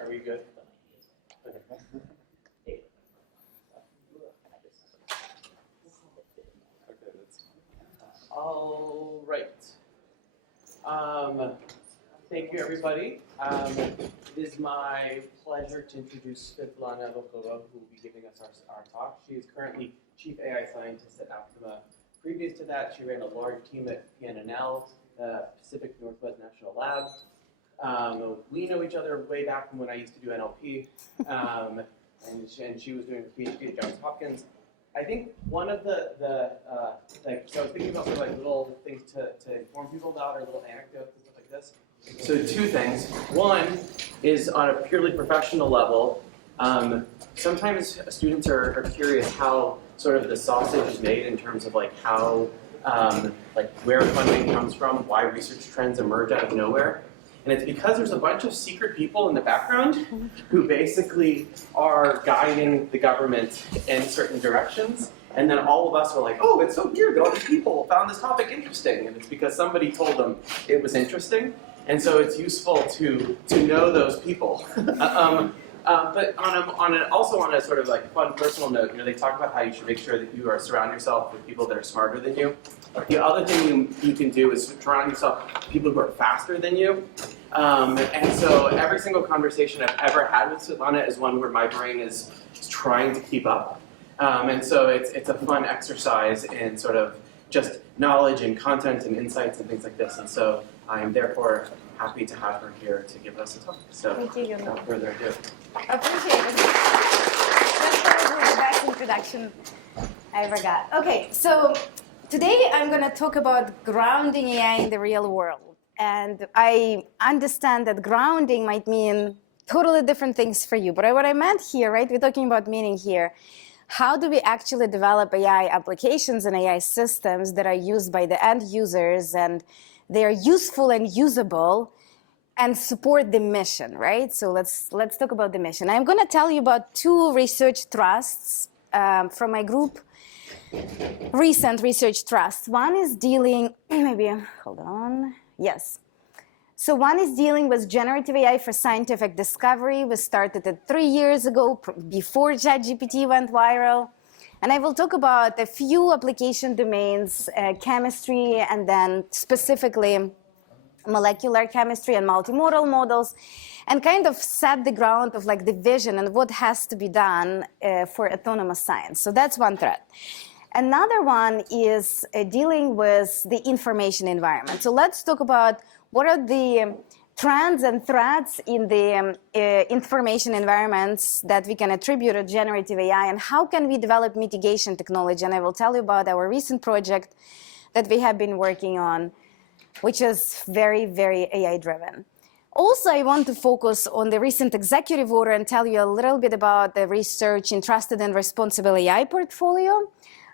Are we good? Okay. All right. Thank you, everybody. It is my pleasure to introduce Svitlana Volkova, who will be giving us our talk. She is currently Chief AI Scientist at Optima. Previous to that, she ran a large team at PNNL, Pacific Northwest National Lab. We know each other way back from when I used to do NLP, and she was doing a PhD at Johns Hopkins. I think one of so I was thinking about sort of like little things to inform people about, or little anecdotes and stuff like this. So two things. One is on a purely professional level. Sometimes students are curious how sort of the sausage is made in terms of like how, like where funding comes from, why research trends emerge out of nowhere. And it's because there's a bunch of secret people in the background who basically are guiding the government in certain directions. And then all of us are like, oh, it's so weird that all these people found this topic interesting. And it's because somebody told them it was interesting. And so it's useful to know those people. But also on a sort of like fun personal note, they talk about how you should make sure that you surround yourself with people that are smarter than you. The other thing you can do is surround yourself with people who are faster than you. And so every single conversation I've ever had with Svitlana is one where my brain is trying to keep up. And so it's a fun exercise in sort of just knowledge and content and insights and things like this. And so I am therefore happy to have her here to give us a talk. So without further ado. Appreciate it. That's probably the best introduction I ever got. Okay, so today I'm going to talk about grounding AI in the real world. And I understand that grounding might mean totally different things for you. But what I meant here, right, we're talking about meaning here. How do we actually develop AI applications and AI systems that are used by the end users and they are useful and usable and support the mission, right? So let's talk about the mission. I'm going to tell you about two research trusts from my group, recent research trusts. One is dealing, hold on. Yes. So one is dealing with generative AI for scientific discovery. We started it 3 years ago, before ChatGPT went viral. And I will talk about a few application domains, chemistry, and then specifically molecular chemistry and multimodal models, and kind of set the ground of like the vision and what has to be done for autonomous science. So that's one thread. Another one is dealing with the information environment. So let's talk about what are the trends and threats in the information environments that we can attribute to generative AI, and how can we develop mitigation technology. And I will tell you about our recent project that we have been working on, which is very, very AI-driven. Also, I want to focus on the recent executive order and tell you a little bit about the research in trusted and responsible AI portfolio,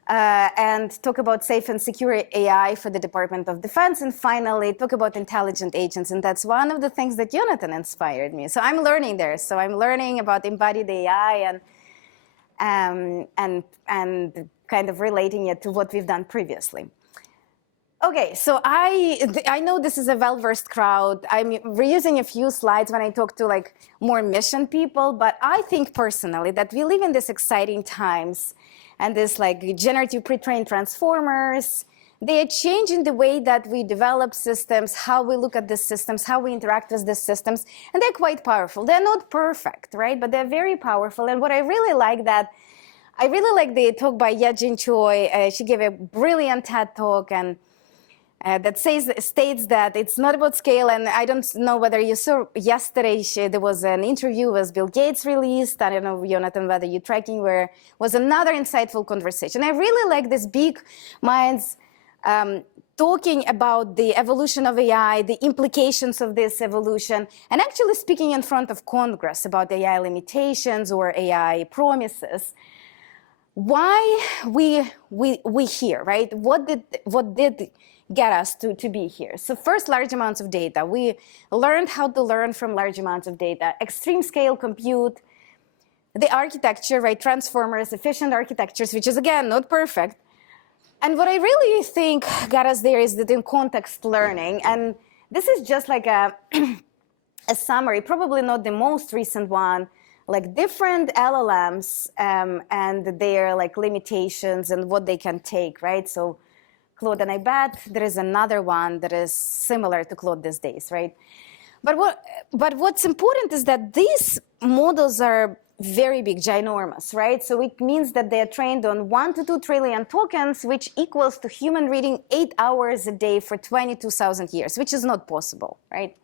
and talk about safe and secure AI for the Department of Defense, and finally talk about intelligent agents. And that's one of the things that Jonathan inspired me. So I'm learning there. So I'm learning about embodied AI and kind of relating it to what we've done previously. Okay, so I know this is a well-versed crowd. I'm reusing a few slides when I talk to like more mission people, but I think personally that we live in these exciting times, and this like generative pre-trained transformers, they are changing the way that we develop systems, how we look at the systems, how we interact with the systems, and they're quite powerful. They're not perfect, right? But they're very powerful. And what I really like the talk by Yajin Choi. She gave a brilliant TED talk, and that states that it's not about scale. And I don't know whether you saw yesterday, there was an interview with Bill Gates released. I don't know, Jonathan, whether you're tracking, where was another insightful conversation. I really like this big minds talking about the evolution of AI, the implications of this evolution, and actually speaking in front of Congress about AI limitations or AI promises. Why we here, right? What did get us to be here? So first, large amounts of data. We learned how to learn from large amounts of data. Extreme scale compute, the architecture, right? Transformers, efficient architectures, which is again not perfect. And what I really think got us there is that in context learning, and this is just like a a summary, probably not the most recent one, like different LLMs and their like limitations and what they can take, right? So Claude, and I bet there is another one that is similar to Claude these days, right? But what's important is that these models are very big, ginormous, right? So it means that they are trained on 1 to 2 trillion tokens, which equals to human reading 8 hours a day for 22,000 years, which is not possible, right?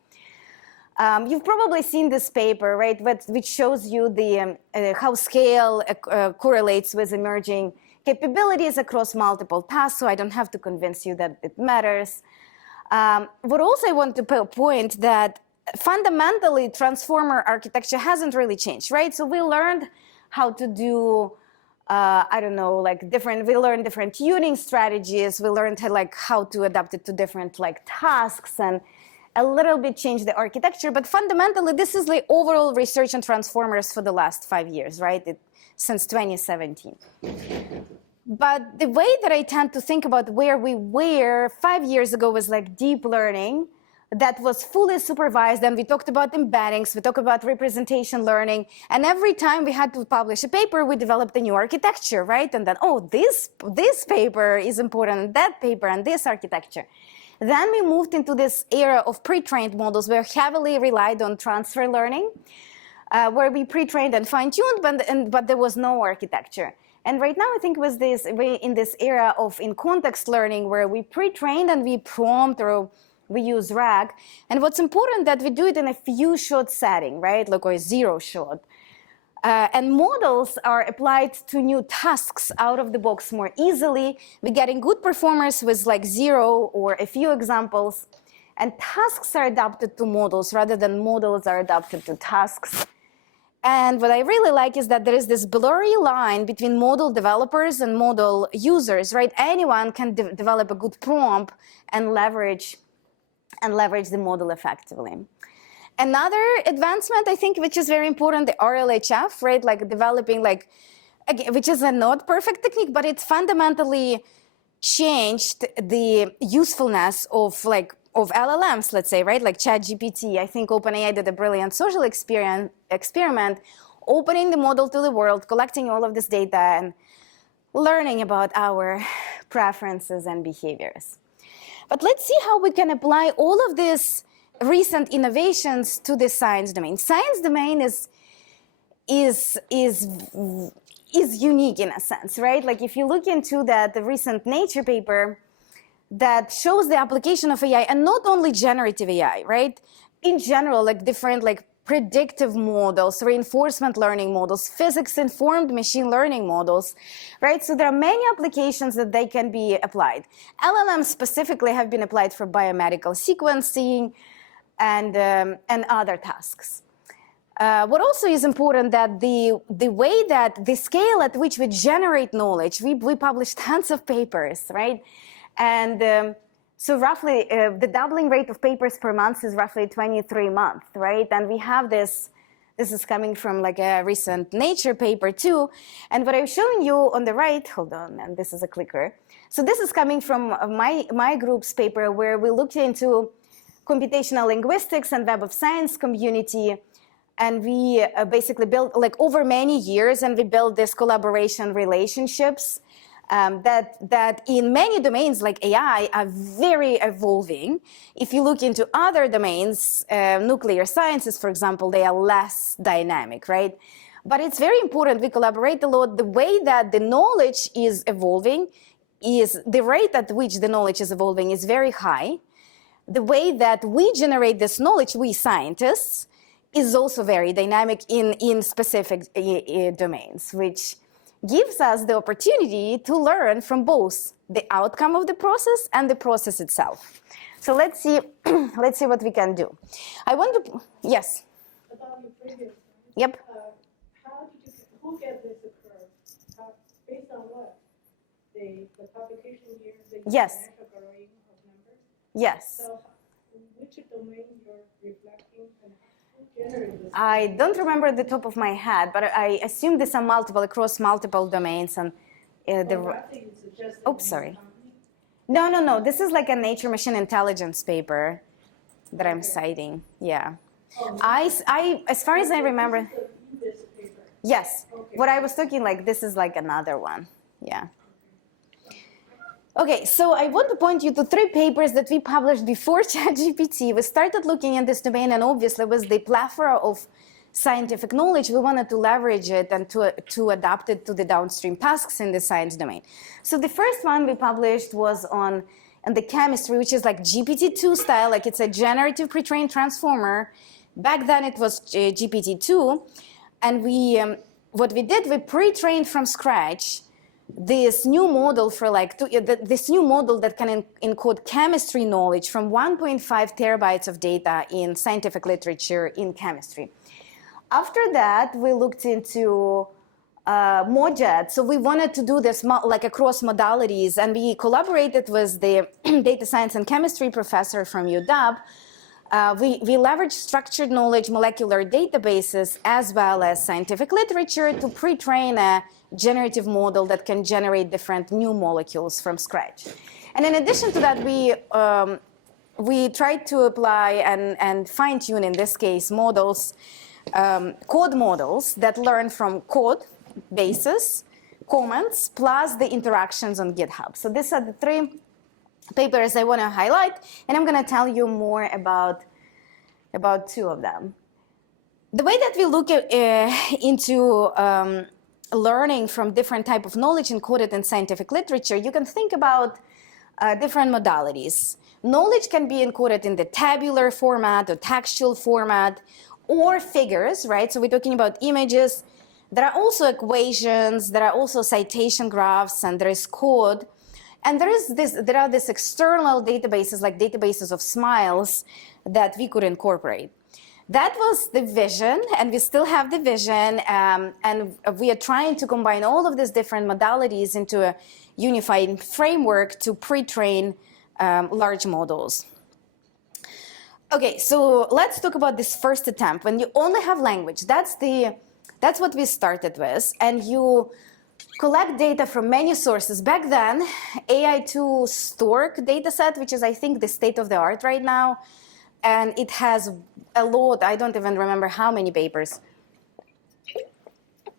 You've probably seen this paper, right, which shows you the how scale correlates with emerging capabilities across multiple tasks, so I don't have to convince you that it matters. But also I want to point that fundamentally transformer architecture hasn't really changed, right? So we learned how to do, I don't know, like we learned different tuning strategies. We learned how to adapt it to different like tasks and a little bit change the architecture, but fundamentally, this is the overall research on transformers for the last 5 years, right? Since 2017. But the way that I tend to think about where we were 5 years ago was like deep learning that was fully supervised, and we talked about embeddings, we talked about representation learning, and every time we had to publish a paper, we developed a new architecture, right? And then, oh, this paper is important, and that paper, and this architecture. Then we moved into this era of pre-trained models where heavily relied on transfer learning, where we pre-trained and fine-tuned, but there was no architecture. And right now, I think we're in this era of in-context learning where we pre-trained and we prompt or we use RAG. And what's important that we do it in a few-shot setting, right? Like a zero-shot. And models are applied to new tasks out of the box more easily. We're getting good performance with like 0 or a few examples. And tasks are adapted to models rather than models are adapted to tasks. And what I really like is that there is this blurry line between model developers and model users, right? Anyone can develop a good prompt and leverage the model effectively. Another advancement, I think, which is very important, the RLHF, right? Like developing, which is a not perfect technique, but it's fundamentally changed the usefulness of LLMs, let's say, right? Like ChatGPT. I think OpenAI did a brilliant social experiment, opening the model to the world, collecting all of this data, and learning about our preferences and behaviors. But let's see how we can apply all of this recent innovations to the science domain. Science domain is unique in a sense, right? Like if you look into the recent Nature paper that shows the application of AI, and not only generative AI, right? In general, like different predictive models, reinforcement learning models, physics-informed machine learning models, right? So there are many applications that they can be applied. LLMs specifically have been applied for biomedical sequencing, and other tasks. What also is important that the way that the scale at which we generate knowledge, we publish tons of papers, right? And so roughly the doubling rate of papers per month is roughly 23 months, right? And we have this is coming from like a recent Nature paper too. And what I'm showing you on the right, hold on, and this is a clicker. So this is coming from my group's paper where we looked into computational linguistics and Web of Science community. And we basically built, over many years, and we built these collaboration relationships that in many domains like AI are very evolving. If you look into other domains, nuclear sciences, for example, they are less dynamic, right? But it's very important, we collaborate a lot. The way that the knowledge is evolving is, the rate at which the knowledge is evolving is very high. The way that we generate this knowledge, we scientists, is also very dynamic in specific domains, which gives us the opportunity to learn from both the outcome of the process and the process itself. So let's see what we can do. I want to, yes? About your previous one. Yep. Who gave this curve? Based on what? The publication years, the Yes. exponential growing of numbers? Yes. So which domain you're reflecting and who generated this? I don't remember the top of my head, but I assume these are across multiple domains. And sorry. No. This is like a Nature Machine Intelligence paper that I'm citing. Yeah. As far as I remember, This paper. yes. Okay. What I was talking like, this is like another one. Yeah. Okay, so I want to point you to 3 papers that we published before ChatGPT. We started looking in this domain, and obviously with the plethora of scientific knowledge, we wanted to leverage it and to adapt it to the downstream tasks in the science domain. So the first one we published was on the chemistry, which is like GPT-2 style, like it's a generative pre-trained transformer. Back then it was GPT-2, and what we did, we pre-trained from scratch this new model for this new model that can encode chemistry knowledge from 1.5 terabytes of data in scientific literature in chemistry. After that, we looked into MoJet. So we wanted to do this like across modalities, and we collaborated with the data science and chemistry professor from UW. We leveraged structured knowledge molecular databases as well as scientific literature to pre-train a generative model that can generate different new molecules from scratch. And in addition to that, we tried to apply and fine-tune, in this case, models, code models that learn from code bases, comments, plus the interactions on GitHub. So these are the 3 papers I want to highlight, and I'm going to tell you more about 2 of them. The way that we look into learning from different type of knowledge encoded in scientific literature, you can think about different modalities. Knowledge can be encoded in the tabular format or textual format or figures, right? So we're talking about images. There are also equations, there are also citation graphs, and there is code. And there are these external databases, like databases of smiles, that we could incorporate. That was the vision, and we still have the vision, and we are trying to combine all of these different modalities into a unified framework to pre-train large models. Okay, so let's talk about this first attempt. When you only have language, that's what we started with, and you collect data from many sources. Back then, AI2 Stork dataset, which is, I think, the state of the art right now, and it has a lot, I don't even remember how many papers,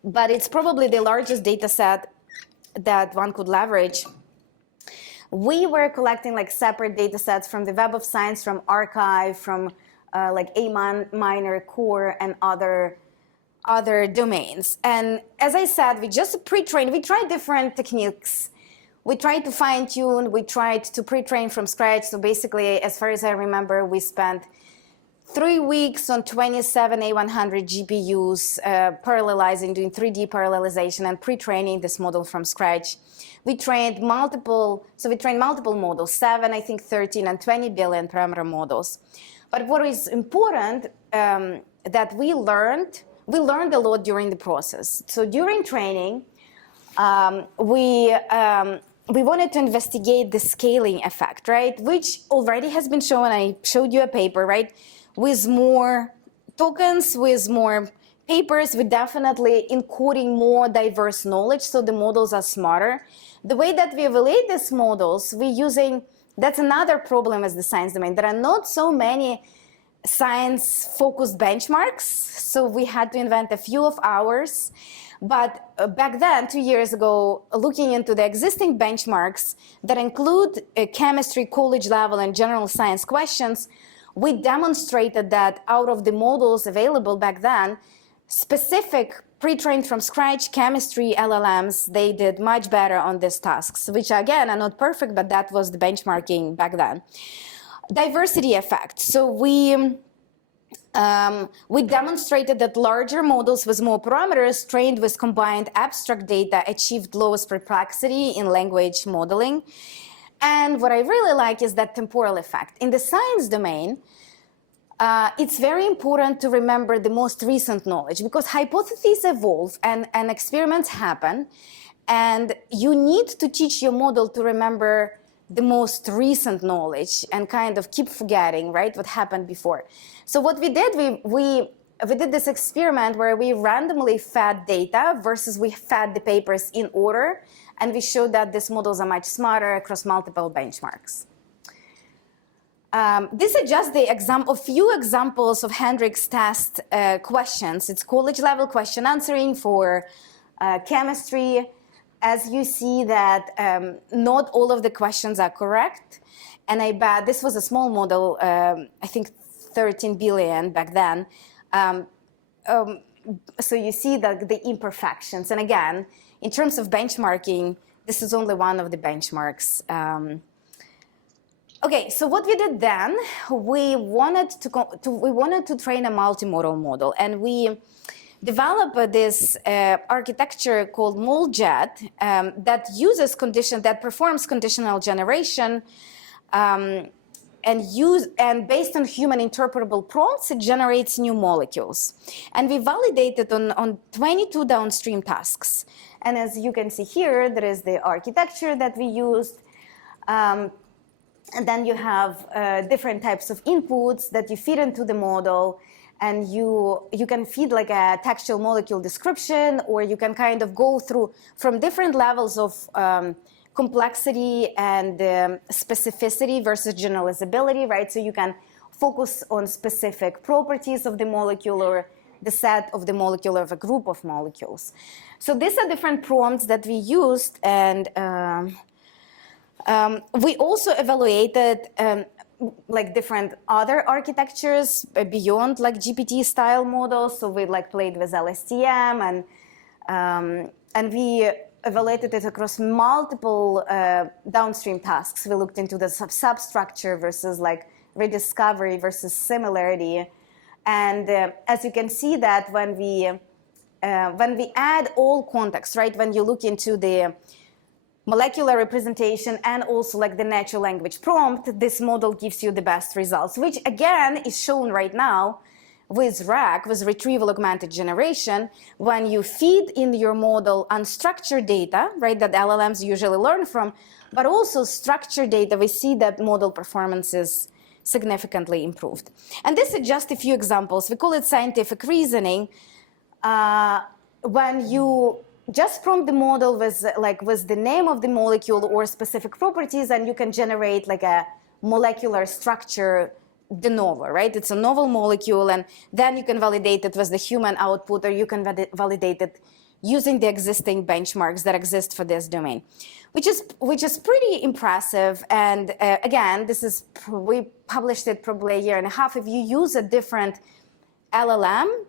but it's probably the largest dataset that one could leverage. We were collecting like separate datasets from the Web of Science, from Archive, from like A-minor, Core, and other domains. And as I said, we just pre-trained. We tried different techniques. We tried to fine-tune. We tried to pre-train from scratch. So basically, as far as I remember, we spent 3 weeks on 27 A100 GPUs, parallelizing, doing 3D parallelization and pre-training this model from scratch. We trained multiple models, 7, I think 13, and 20 billion parameter models. But what is important that we learned a lot during the process. So during training, we wanted to investigate the scaling effect, right? Which already has been shown. I showed you a paper, right? With more tokens, with more papers, we're definitely encoding more diverse knowledge, so the models are smarter. The way that we evaluate these models, that's another problem as the science domain. There are not so many science-focused benchmarks, so we had to invent a few of ours. But back then, 2 years ago, looking into the existing benchmarks that include chemistry, college level, and general science questions, we demonstrated that out of the models available back then, specific pre-trained from scratch chemistry LLMs, they did much better on these tasks, which again are not perfect, but that was the benchmarking back then. Diversity effect. So we demonstrated that larger models with more parameters trained with combined abstract data achieved lowest perplexity in language modeling. And what I really like is that temporal effect. In the science domain, it's very important to remember the most recent knowledge, because hypotheses evolve and experiments happen, and you need to teach your model to remember the most recent knowledge and kind of keep forgetting, right, what happened before. So what we did, we did this experiment where we randomly fed data versus we fed the papers in order, and we showed that these models are much smarter across multiple benchmarks. This is just the a few examples of Hendrik's test questions. It's college-level question answering for chemistry. As you see that not all of the questions are correct, and I bet this was a small model, I think 13 billion back then. So you see the imperfections. And again, in terms of benchmarking, this is only one of the benchmarks. Okay, so what we did then, we wanted to train a multimodal model, and we developed this architecture called MoldJet that performs conditional generation, and based on human interpretable prompts, it generates new molecules. And we validated on 22 downstream tasks. And as you can see here, there is the architecture that we used. And then you have different types of inputs that you feed into the model, and you can feed like a textual molecule description, or you can kind of go through from different levels of complexity and specificity versus generalizability, right? So you can focus on specific properties of the molecule or the set of the molecule of a group of molecules. So these are different prompts that we used, and we also evaluated like different other architectures beyond like GPT-style models. So we like played with LSTM, and we evaluated it across multiple downstream tasks. We looked into the substructure versus like rediscovery versus similarity, and as you can see that when we add all context, right? When you look into the molecular representation and also like the natural language prompt, this model gives you the best results, which again is shown right now with RAG, with retrieval augmented generation. When you feed in your model unstructured data, right, that LLMs usually learn from, but also structured data, we see that model performance is significantly improved. And this is just a few examples. We call it scientific reasoning. When you just prompt the model with the name of the molecule or specific properties, and you can generate like a molecular structure de novo, right? It's a novel molecule, and then you can validate it with the human output, or you can validate it using the existing benchmarks that exist for this domain, which is pretty impressive. And again, we published it probably a year and a half. If you use a different LLM,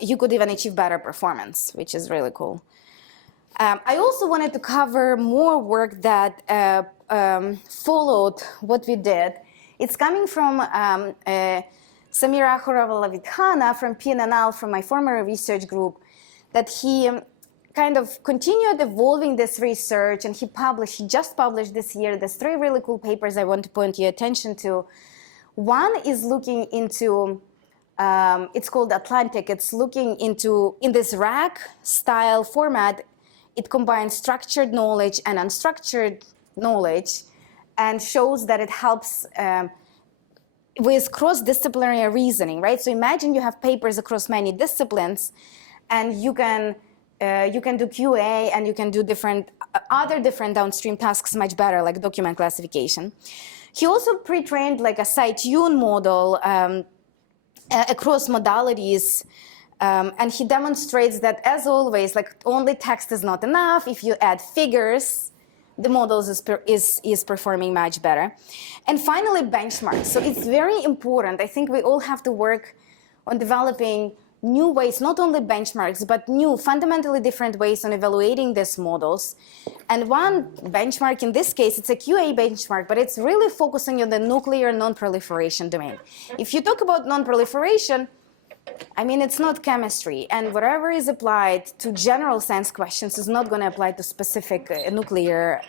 you could even achieve better performance, which is really cool. I also wanted to cover more work that followed what we did. It's coming from Samira Horavala-Vidhana from PNNL, from my former research group, that he kind of continued evolving this research, and he just published this year. There's 3 really cool papers I want to point your attention to. One is looking into it's called Atlantic. It's looking into, in this RAG style format, it combines structured knowledge and unstructured knowledge, and shows that it helps with cross-disciplinary reasoning, right? So imagine you have papers across many disciplines, and you can do QA, and you can do other different downstream tasks much better, like document classification. He also pre-trained like a sci-tune model across modalities, and he demonstrates that, as always, like only text is not enough. If you add figures, the models is performing much better. And finally, benchmarks. So it's very important. I think we all have to work on developing new ways, not only benchmarks, but new, fundamentally different ways on evaluating these models. And one benchmark, in this case, it's a QA benchmark, but it's really focusing on the nuclear non-proliferation domain. If you talk about non-proliferation, I mean, it's not chemistry, and whatever is applied to general science questions is not going to apply to specific nuclear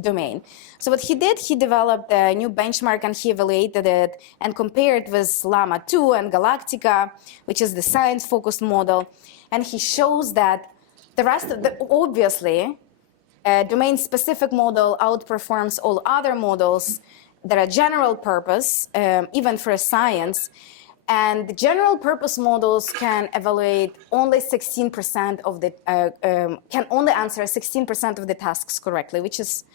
domain. So what he did, he developed a new benchmark, and he evaluated it and compared with Llama 2 and Galactica, which is the science-focused model. And he shows that the rest of the, obviously, domain-specific model outperforms all other models that are general purpose, even for science. And the general purpose models can evaluate only 16% of the, can only answer 16% of the tasks correctly, which is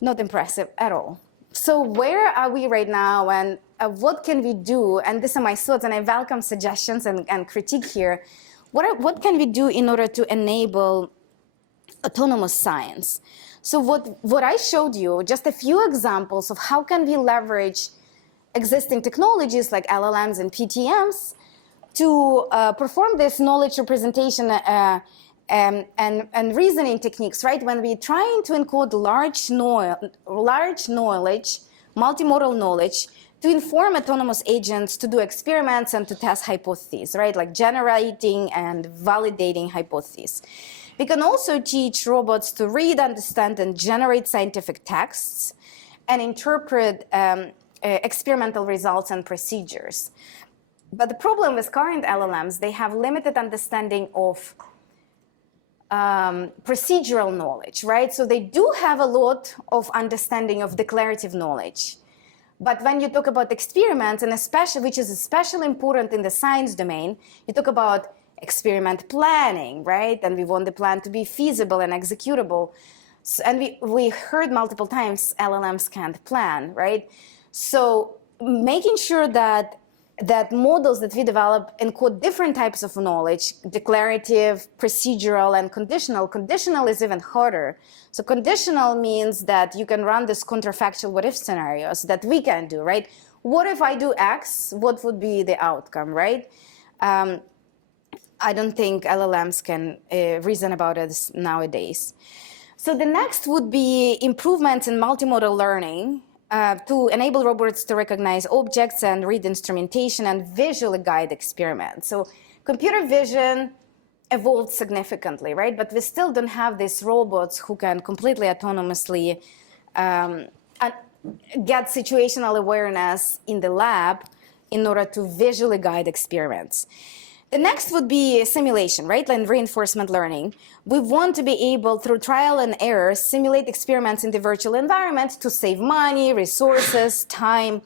not impressive at all. So where are we right now, and what can we do? And these are my thoughts, and I welcome suggestions and critique here. What can we do in order to enable autonomous science? So what I showed you, just a few examples of how can we leverage existing technologies like LLMs and PTMs to perform this knowledge representation and reasoning techniques, right? When we're trying to encode large knowledge, multimodal knowledge, to inform autonomous agents to do experiments and to test hypotheses, right? Like generating and validating hypotheses. We can also teach robots to read, understand, and generate scientific texts and interpret experimental results and procedures. But the problem with current LLMs, they have limited understanding of procedural knowledge, right? So they do have a lot of understanding of declarative knowledge. But when you talk about experiments, and especially, which is especially important in the science domain, you talk about experiment planning, right? And we want the plan to be feasible and executable. So, and we heard multiple times LLMs can't plan, right? So making sure that models that we develop encode different types of knowledge, declarative, procedural, and conditional. Conditional is even harder. So conditional means that you can run this counterfactual what-if scenarios that we can do, right? What if I do X? What would be the outcome, right? I don't think LLMs can reason about it nowadays. So the next would be improvements in multimodal learning to enable robots to recognize objects and read instrumentation and visually guide experiments. So computer vision evolved significantly, right? But we still don't have these robots who can completely autonomously get situational awareness in the lab in order to visually guide experiments. The next would be simulation, right? And reinforcement learning. We want to be able, through trial and error, simulate experiments in the virtual environment to save money, resources, time,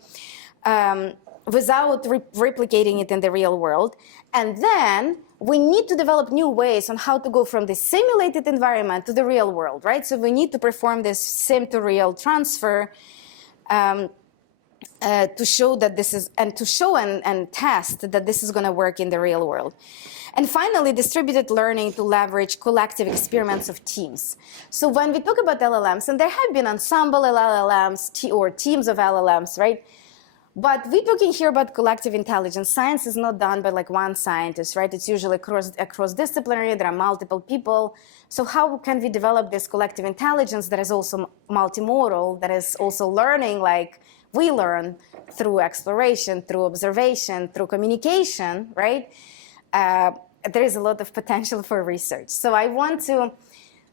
without replicating it in the real world. And then we need to develop new ways on how to go from the simulated environment to the real world, right? So we need to perform this sim to real transfer to show that this is, and to show and test that this is going to work in the real world. And finally, distributed learning to leverage collective experiments of teams. So when we talk about LLMs, and there have been ensemble LLMs or teams of LLMs, right? But we're talking here about collective intelligence. Science is not done by like one scientist, right? It's usually cross-disciplinary. There are multiple people. So how can we develop this collective intelligence that is also multimodal, that is also learning like we learn through exploration, through observation, through communication, right? There is a lot of potential for research. So I want to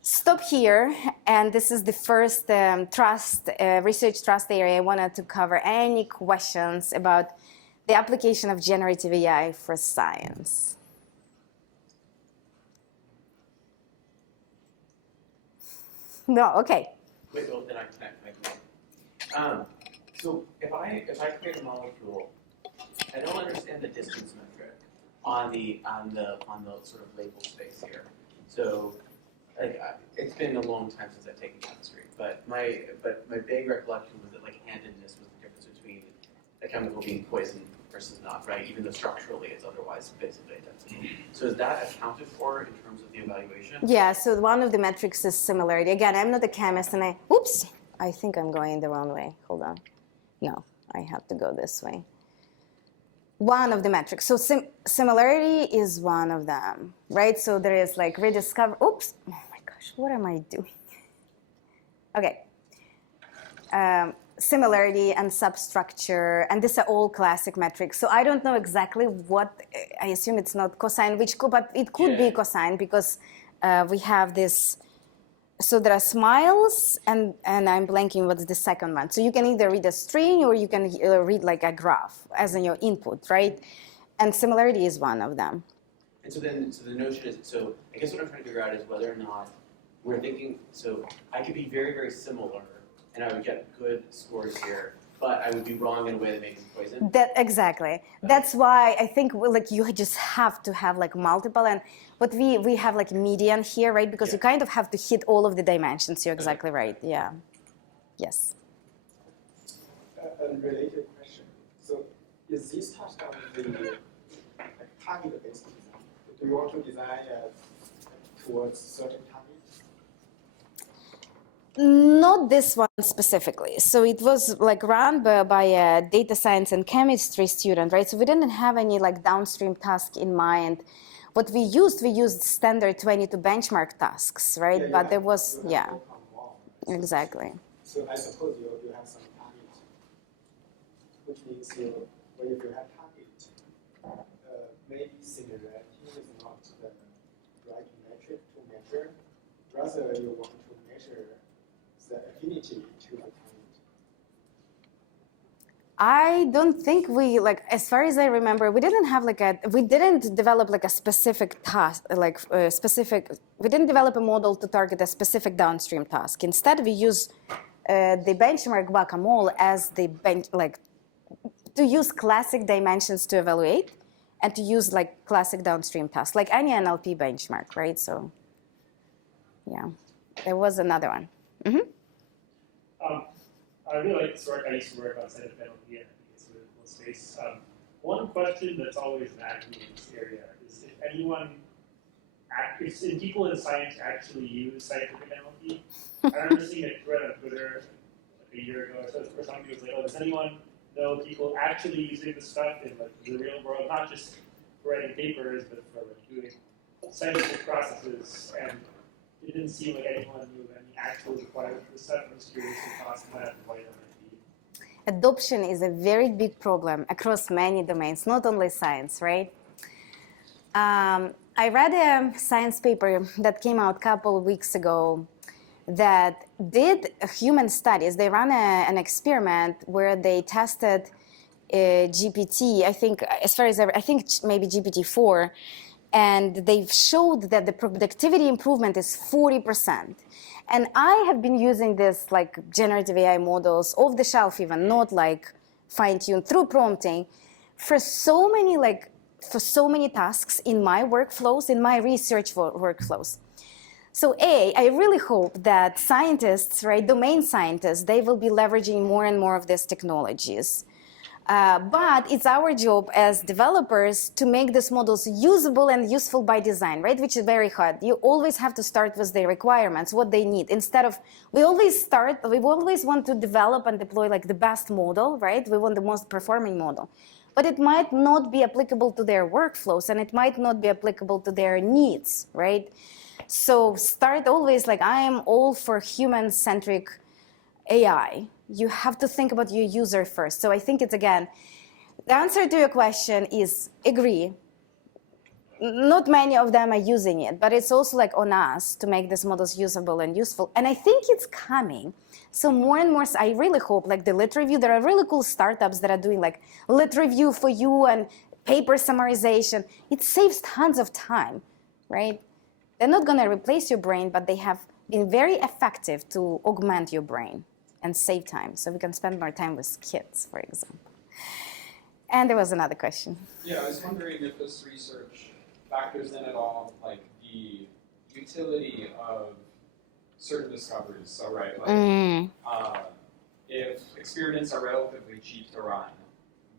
stop here, and this is the first research trust area I wanted to cover. Any questions about the application of generative AI for science? No, okay. Wait, well, then I can. So if I create a molecule, I don't understand the distance metric on the sort of label space here. So like it's been a long time since I've taken chemistry, but my big recollection was that like handedness was the difference between a chemical being poison versus not, right? Even though structurally it's otherwise basically identical. So is that accounted for in terms of the evaluation? Yeah. So one of the metrics is similarity. Again, I'm not a chemist, and I think I'm going the wrong way. Hold on. No, I have to go this way. One of the metrics. So similarity is one of them, right? So there is like rediscover. Oops. Oh my gosh, what am I doing? Okay. Similarity and substructure, and these are all classic metrics. So I don't know exactly what, I assume it's not cosine, but it could be cosine because we have this. So there are smiles, and I'm blanking what's the second one. So you can either read a string or you can read like a graph as in your input, right? And similarity is one of them. And so then, so the notion is, so I guess what I'm trying to figure out is whether or not we're thinking, so I could be very, very similar and I would get good scores here, but I would be wrong in a way that makes me poison. Exactly. That's why I think like you just have to have like multiple, and what we have like median here, right? Because you kind of have to hit all of the dimensions. You're exactly right. Yeah. Yes. a related question. So is this task on the target-based design? Do you want to design towards certain targets? Not this one specifically. So it was like run by a data science and chemistry student, right? So we didn't have any like downstream task in mind. What we used standard 22 benchmark tasks, right? Yeah, but there was, yeah. Exactly. So I suppose you have some target, which means if you have target, maybe similarity is not the right metric to measure. Rather, you want to measure the affinity to the target. I don't think we like, as far as I remember, we didn't develop like a specific task, we didn't develop a model to target a specific downstream task. Instead, we use the benchmark guacamole as the to use classic dimensions to evaluate and to use like classic downstream tasks, like any NLP benchmark, right? So, yeah, there was another one. Mm-hmm. I really like this work. I used to work outside of NLP, and I think it's a really cool space. One question that's always nagged me in this area is if people in science actually use scientific NLP. I remember seeing a thread on Twitter like a year ago or so, where somebody was like, "Oh, does anyone know people actually using this stuff in like the real world, not just for writing papers, but for like doing scientific processes?" And it didn't seem like anyone knew of any actual requirement for this stuff. I'm just curious your thoughts on that and why that might be. Adoption is a very big problem across many domains, not only science, right? I read a science paper that came out a couple of weeks ago that did human studies. They ran an experiment where they tested GPT, I think, maybe GPT-4, and they've showed that the productivity improvement is 40%. And I have been using this like generative AI models off the shelf, even not like fine-tuned through prompting, for so many tasks in my workflows, in my research workflows. So I really hope that scientists, right, domain scientists, they will be leveraging more and more of these technologies. But it's our job as developers to make these models usable and useful by design, right? Which is very hard. You always have to start with the requirements, what they need. Instead of, we always want to develop and deploy like the best model, right? We want the most performing model. But it might not be applicable to their workflows, and it might not be applicable to their needs, right? So start always like, I am all for human-centric AI. You have to think about your user first. So I think it's, again, the answer to your question is agree. Not many of them are using it, but it's also like on us to make these models usable and useful. And I think it's coming. So more and more, I really hope, like the lit review, there are really cool startups that are doing like lit review for you and paper summarization. It saves tons of time, right? They're not going to replace your brain, but they have been very effective to augment your brain and save time. So we can spend more time with kids, for example. And there was another question. Yeah, I was wondering if this research factors in at all, like the utility of certain discoveries. So, right, like if experiments are relatively cheap to run,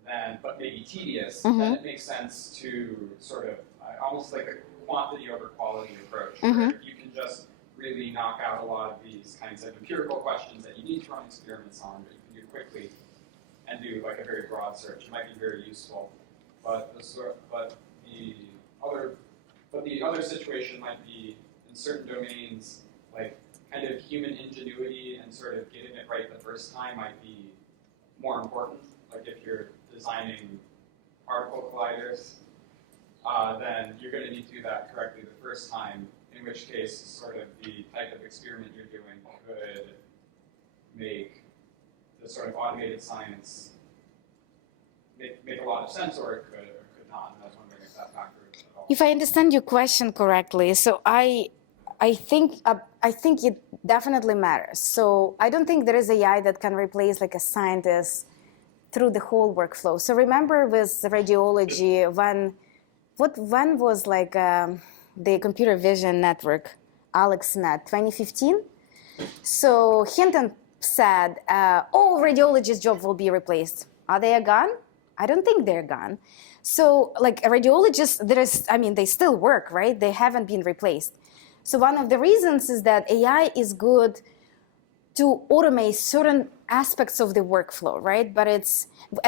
then but maybe tedious, then it makes sense to sort of almost like a quantity over quality approach, where you can just really knock out a lot of these kinds of empirical questions that you need to run experiments on, but you can do quickly and do like a very broad search. It might be very useful, but the other situation might be in certain domains, like kind of human ingenuity and sort of getting it right the first time might be more important. Like if you're designing particle colliders, then you're going to need to do that correctly the first time, in which case sort of the type of experiment you're doing could make the sort of automated science make a lot of sense, or it could not. And I was wondering if that factors at all. If I understand your question correctly, so I think it definitely matters. So I don't think there is AI that can replace like a scientist through the whole workflow. So remember with radiology, when was like the computer vision network, AlexNet, 2015? So Hinton said, oh, radiologist job will be replaced. Are they gone? I don't think they're gone. So like a radiologist, they still work, right? They haven't been replaced. So one of the reasons is that AI is good to automate certain aspects of the workflow, right? But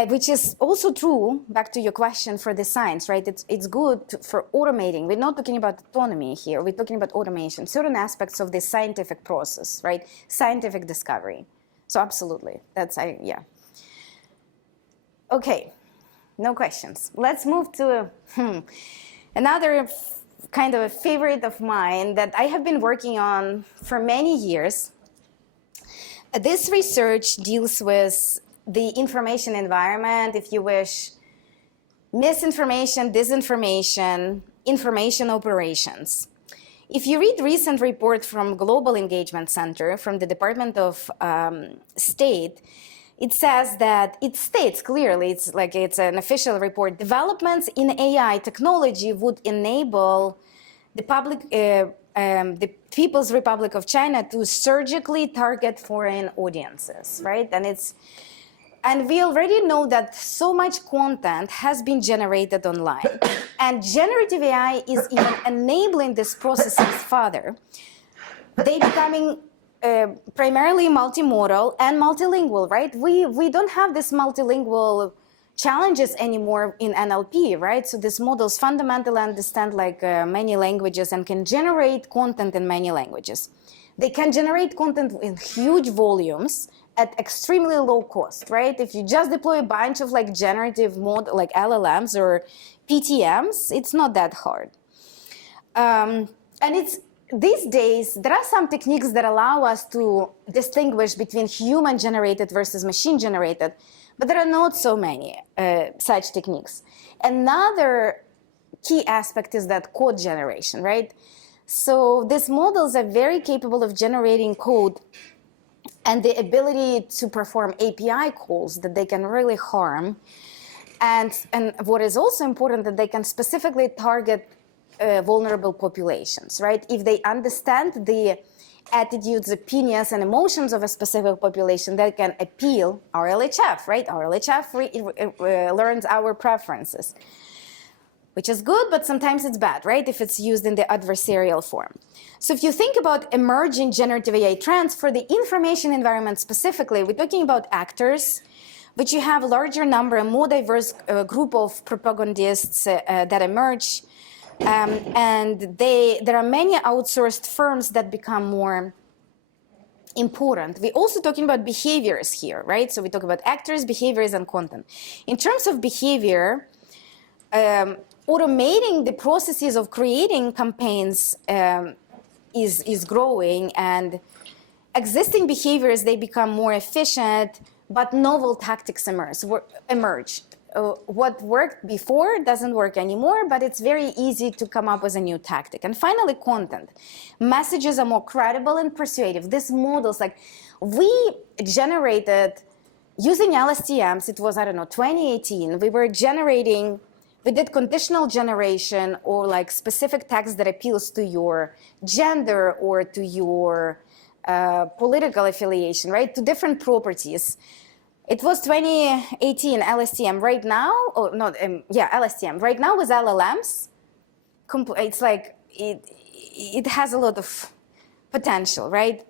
which is also true, back to your question for the science, right? It's good for automating. We're not talking about autonomy here. We're talking about automation, certain aspects of the scientific process, right? Scientific discovery. So absolutely, yeah. Okay, no questions. Let's move to another kind of a favorite of mine that I have been working on for many years. This research deals with the information environment, if you wish, misinformation, disinformation, information operations. If you read recent report from Global Engagement Center from the Department of State, it says that, it states clearly, it's an official report, developments in AI technology would enable the People's Republic of China to surgically target foreign audiences, right? And we already know that so much content has been generated online. And generative AI is even enabling these processes further. They becoming primarily multimodal and multilingual, right? We don't have this multilingual challenges anymore in NLP, right? So these models fundamentally understand many languages and can generate content in many languages. They can generate content in huge volumes at extremely low cost, right? If you just deploy a bunch of generative mode, like LLMs or PTMs, it's not that hard. And these days, there are some techniques that allow us to distinguish between human-generated versus machine-generated, but there are not so many such techniques. Another key aspect is that code generation, right? So these models are very capable of generating code and the ability to perform API calls that they can really harm. And what is also important, that they can specifically target vulnerable populations, right? If they understand the attitudes, opinions, and emotions of a specific population, that can appeal RLHF, right? RLHF learns our preferences, which is good, but sometimes it's bad, right? If it's used in the adversarial form. So if you think about emerging generative AI trends for the information environment specifically, we're talking about actors, which you have a larger number, a more diverse group of propagandists that emerge. And there are many outsourced firms that become more important. We're also talking about behaviors here, right? So we talk about actors, behaviors, and content. In terms of behavior, automating the processes of creating campaigns is growing, and existing behaviors, they become more efficient, but novel tactics emerge. What worked before doesn't work anymore, but it's very easy to come up with a new tactic. And finally, content. Messages are more credible and persuasive. These models, we generated, using LSTMs, it was, 2018, we did conditional generation or specific text that appeals to your gender or to your political affiliation, right? To different properties. It was 2018 LSTM. Right now, LSTM. Right now with LLMs, it's it has a lot of potential, right?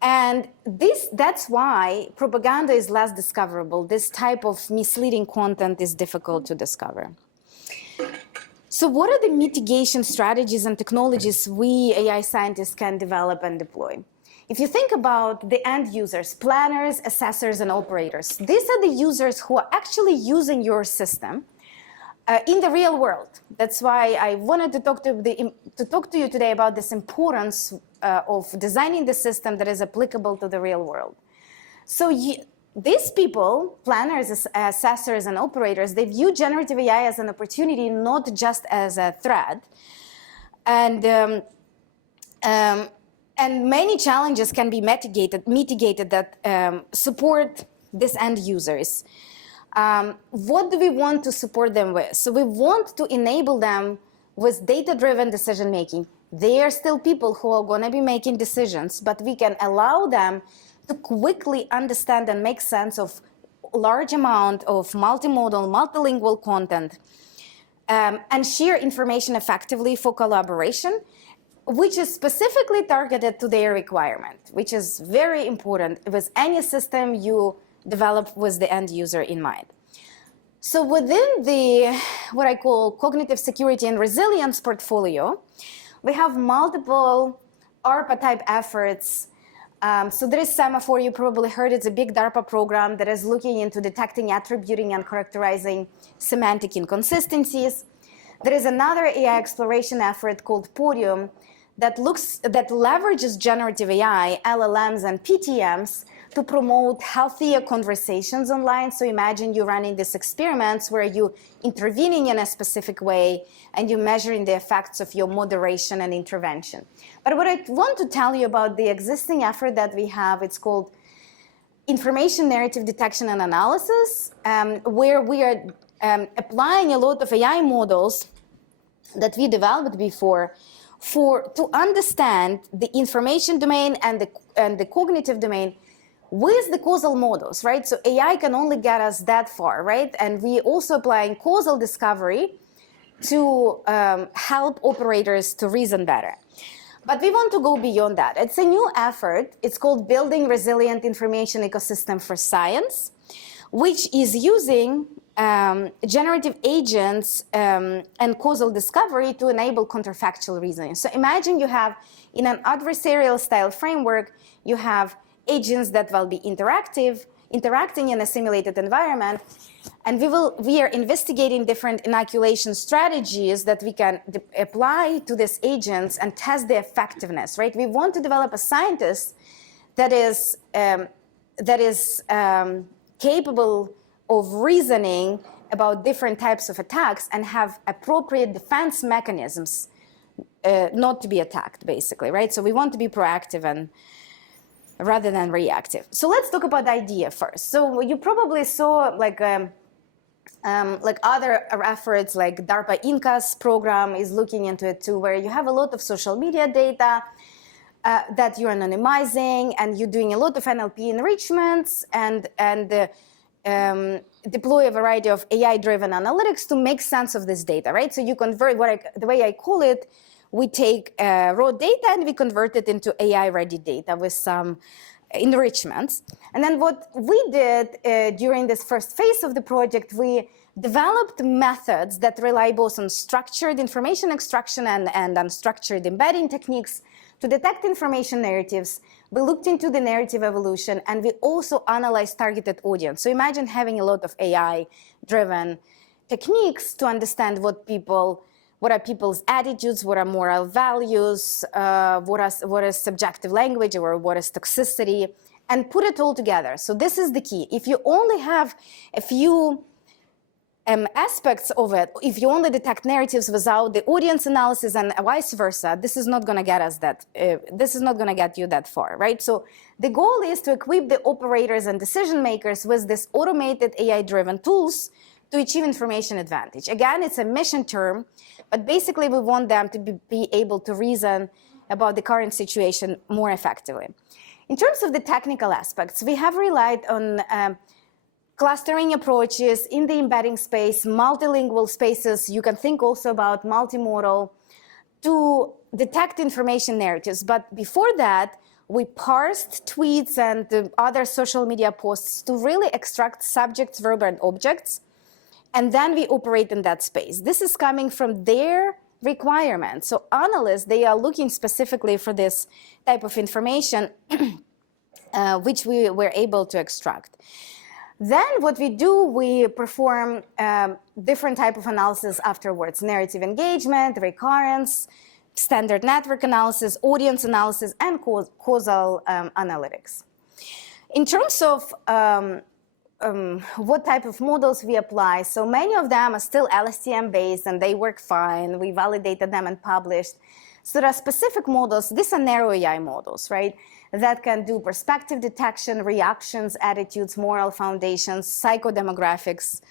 And that's why propaganda is less discoverable. This type of misleading content is difficult to discover. So what are the mitigation strategies and technologies we AI scientists can develop and deploy? If you think about the end users, planners, assessors, and operators, these are the users who are actually using your system in the real world. That's why I wanted to talk to you today about this importance of designing the system that is applicable to the real world. So these people, planners, assessors, and operators, they view generative AI as an opportunity, not just as a threat. And many challenges can be mitigated that support these end users. What do we want to support them with? So we want to enable them with data-driven decision-making. They are still people who are going to be making decisions, but we can allow them to quickly understand and make sense of large amount of multimodal, multilingual content, and share information effectively for collaboration, which is specifically targeted to their requirement, which is very important with any system you develop with the end user in mind. So within the, what I call cognitive security and resilience portfolio, we have multiple ARPA type efforts. So there is Semaphore, you probably heard, it's a big DARPA program that is looking into detecting, attributing, and characterizing semantic inconsistencies. There is another AI exploration effort called Podium that leverages generative AI, LLMs, and PTMs to promote healthier conversations online. So imagine you running these experiments where you intervening in a specific way and you're measuring the effects of your moderation and intervention. But what I want to tell you about the existing effort that we have, it's called Information Narrative Detection and Analysis, where we are applying a lot of AI models that we developed before to understand the information domain and the cognitive domain with the causal models, right? So AI can only get us that far, right? And we also applying causal discovery to help operators to reason better. But we want to go beyond that. It's a new effort. It's called Building Resilient Information Ecosystem for Science, which is using generative agents and causal discovery to enable counterfactual reasoning. So imagine you have, in an adversarial style framework, you have agents that will be interacting in a simulated environment, and we are investigating different inoculation strategies that we can apply to these agents and test the effectiveness, right? We want to develop a scientist that is capable of reasoning about different types of attacks and have appropriate defense mechanisms not to be attacked, basically, right? So we want to be proactive and rather than reactive. So let's talk about the idea first. So you probably saw like other efforts, like DARPA INCAS program is looking into it too, where you have a lot of social media data that you're anonymizing, and you're doing a lot of NLP enrichments and deploy a variety of AI-driven analytics to make sense of this data, right? So you convert, the way I call it, we take raw data and we convert it into AI-ready data with some enrichments. And then what we did during this first phase of the project, we developed methods that rely both on structured information extraction and unstructured embedding techniques to detect information narratives. We looked into the narrative evolution, and we also analyzed targeted audience. So imagine having a lot of AI-driven techniques to understand what are people's attitudes, what are moral values, what is subjective language, or what is toxicity, and put it all together. So this is the key. If you only have a few aspects of it, if you only detect narratives without the audience analysis and vice versa, this is not going to get us that. This is not going to get you that far, right? So the goal is to equip the operators and decision makers with this automated AI-driven tools to achieve information advantage. Again, it's a mission term, but basically we want them to be able to reason about the current situation more effectively. In terms of the technical aspects, we have relied on clustering approaches in the embedding space, multilingual spaces. You can think also about multimodal to detect information narratives. But before that, we parsed tweets and other social media posts to really extract subjects, verb, and objects. And then we operate in that space. This is coming from their requirements. So analysts, they are looking specifically for this type of information, which we were able to extract. Then what we do, we perform different type of analysis afterwards: narrative engagement, recurrence, standard network analysis, audience analysis, and causal analytics. In terms of what type of models we apply, so many of them are still LSTM based and they work fine. We validated them and published. So there are specific models. These are narrow AI models, right? That can do perspective detection, reactions, attitudes, moral foundations, psychodemographics,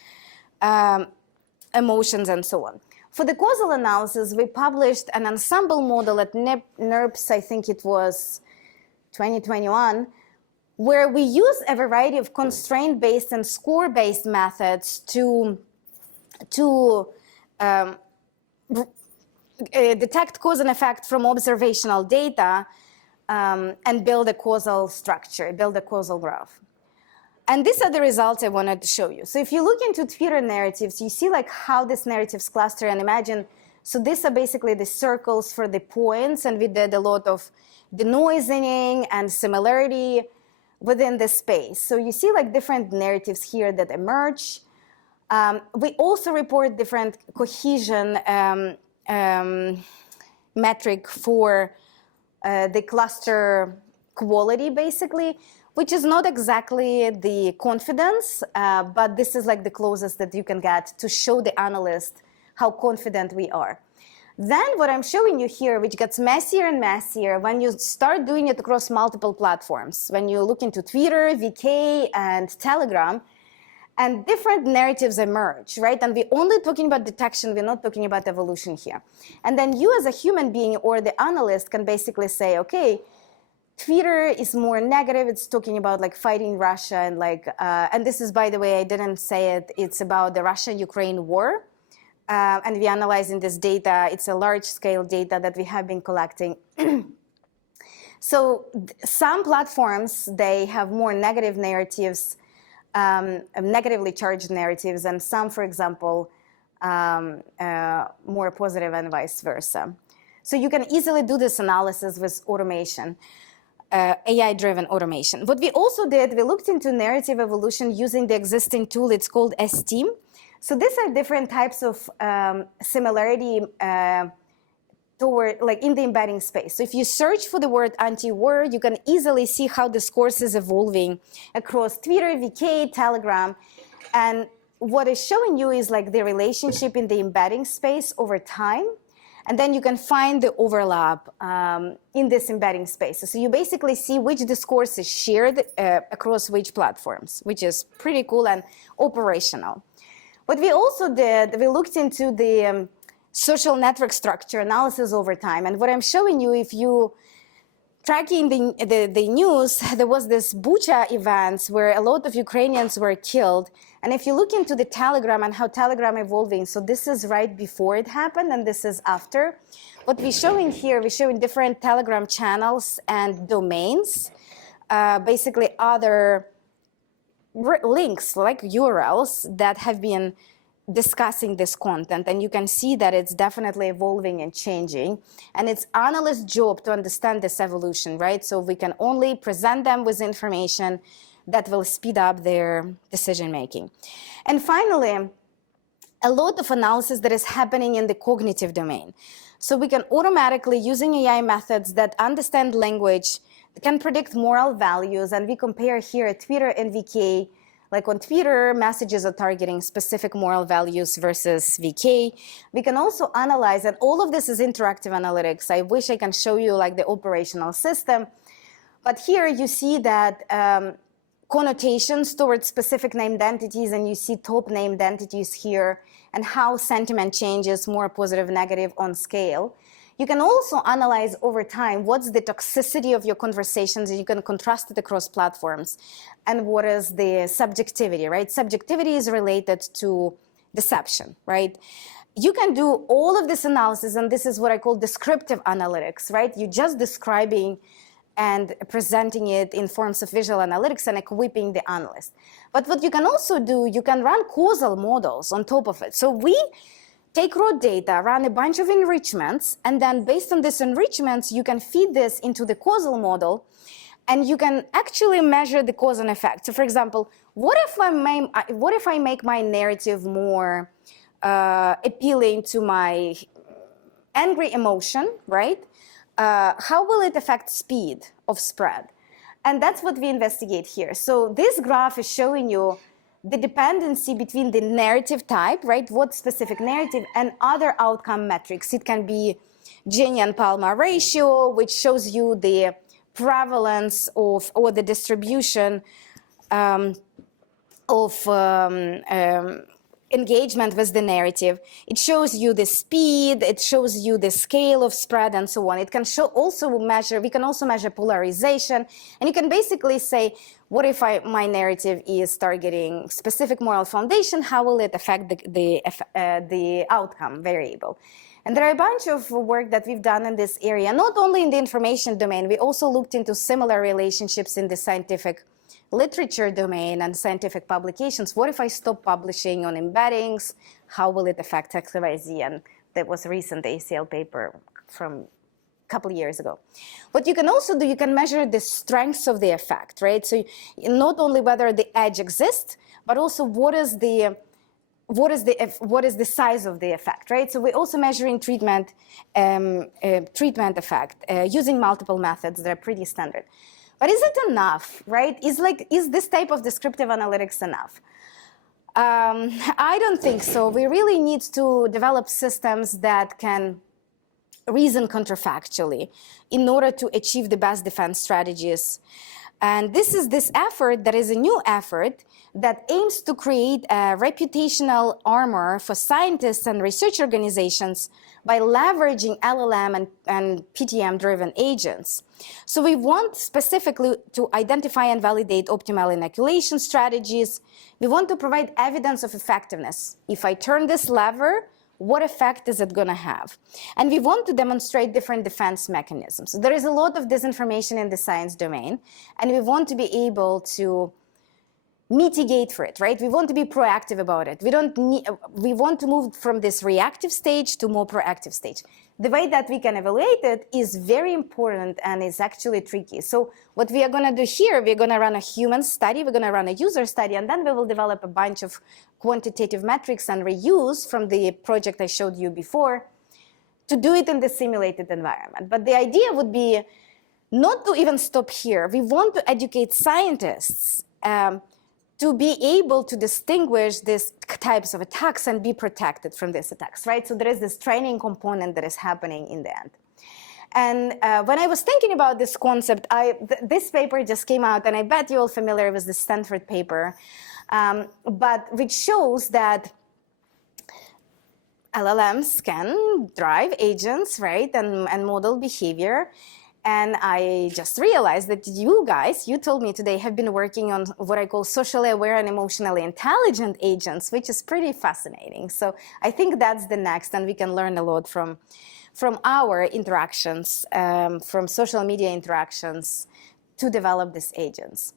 emotions, and so on. For the causal analysis, we published an ensemble model at NERPS, I think it was 2021, where we use a variety of constraint-based and score-based methods to detect cause and effect from observational data and build a causal structure, build a causal graph. And these are the results I wanted to show you. So if you look into Twitter narratives, you see like how these narratives cluster, and imagine, so these are basically the circles for the points, and we did a lot of denoising and similarity within the space. So you see like different narratives here that emerge. We also report different cohesion metric for the cluster quality, basically, which is not exactly the confidence, but this is like the closest that you can get to show the analyst how confident we are. Then what I'm showing you here, which gets messier and messier when you start doing it across multiple platforms, when you look into Twitter, VK, and Telegram, and different narratives emerge, right? And we're only talking about detection, we're not talking about evolution here. And then you as a human being or the analyst can basically say, okay, Twitter is more negative, it's talking about like fighting Russia and like, and this is, by the way, I didn't say it, it's about the Russia-Ukraine war. And we're analyzing this data, it's a large scale data that we have been collecting. So some platforms, they have more negative narratives, negatively charged narratives, and some, for example, more positive and vice versa. So you can easily do this analysis with automation, AI-driven automation. What we also did, we looked into narrative evolution using the existing tool, it's called STEAM. So these are different types of similarity toward, like in the embedding space. So if you search for the word anti-war, you can easily see how this course is evolving across Twitter, VK, Telegram. And what is showing you is like the relationship in the embedding space over time. And then you can find the overlap in this embedding space. So you basically see which discourse is shared across which platforms, which is pretty cool and operational. What we also did, we looked into the social network structure analysis over time. And what I'm showing you, if you tracking the news, there was this Bucha events where a lot of Ukrainians were killed. And if you look into the Telegram and how Telegram evolving, so this is right before it happened and this is after. What we're showing here, we're showing different Telegram channels and domains, basically other links like URLs that have been discussing this content, and you can see that it's definitely evolving and changing, and it's analyst's job to understand this evolution, right? So we can only present them with information that will speed up their decision making. And finally, a lot of analysis that is happening in the cognitive domain. So we can automatically, using AI methods that understand language, can predict moral values, and we compare here Twitter and VK. Like on Twitter, messages are targeting specific moral values versus VK. We can also analyze, and all of this is interactive analytics. I wish I can show you like the operational system, but here you see that connotations towards specific named entities, and you see top named entities here, and how sentiment changes, more positive, negative on scale. You can also analyze over time what's the toxicity of your conversations, and you can contrast it across platforms. And what is the subjectivity, right? Subjectivity is related to deception, right? You can do all of this analysis, and this is what I call descriptive analytics, right? You're just describing and presenting it in forms of visual analytics and equipping the analyst. But what you can also do, you can run causal models on top of it. So we take raw data, run a bunch of enrichments, and then based on these enrichments, you can feed this into the causal model, and you can actually measure the cause and effect. So for example, what if I make my narrative more appealing to my angry emotion, right? How will it affect speed of spread? And that's what we investigate here. So this graph is showing you the dependency between the narrative type, right? What specific narrative, and other outcome metrics. It can be Gini-Palma ratio, which shows you the prevalence of, or the distribution of engagement with the narrative. It shows you the speed, it shows you the scale of spread and so on. It can we can also measure polarization, and you can basically say, what if my narrative is targeting specific moral foundation, how will it affect the outcome variable? And there are a bunch of work that we've done in this area, not only in the information domain, we also looked into similar relationships in the scientific literature domain and scientific publications. What if I stop publishing on embeddings? How will it affect XYZ? And that was a recent ACL paper from a couple of years ago. What you can also do, you can measure the strengths of the effect, right? So not only whether the edge exists, but also what is the size of the effect, right? So we're also measuring treatment effect using multiple methods that are pretty standard. But is it enough, right? Is this type of descriptive analytics enough? I don't think so. We really need to develop systems that can reason counterfactually in order to achieve the best defense strategies. And this effort that is a new effort that aims to create a reputational armor for scientists and research organizations by leveraging LLM and PTM-driven agents. So we want specifically to identify and validate optimal inoculation strategies. We want to provide evidence of effectiveness. If I turn this lever, what effect is it going to have? And we want to demonstrate different defense mechanisms. So there is a lot of disinformation in the science domain, and we want to be able to mitigate for it, right? We want to be proactive about it. We want to move from this reactive stage to more proactive stage. The way that we can evaluate it is very important and is actually tricky. So what we are going to do here, we're going to run a human study, we're going to run a user study, and then we will develop a bunch of quantitative metrics and reuse from the project I showed you before to do it in the simulated environment. But the idea would be not to even stop here. We want to educate scientists to be able to distinguish these types of attacks and be protected from these attacks, right? So there is this training component that is happening in the end. And when I was thinking about this concept, this paper just came out, and I bet you're all familiar with the Stanford paper, but which shows that LLMs can drive agents, right, and model behavior. And I just realized that you guys, you told me today, have been working on what I call socially aware and emotionally intelligent agents, which is pretty fascinating. So I think that's the next, and we can learn a lot from our interactions, from social media interactions to develop these agents.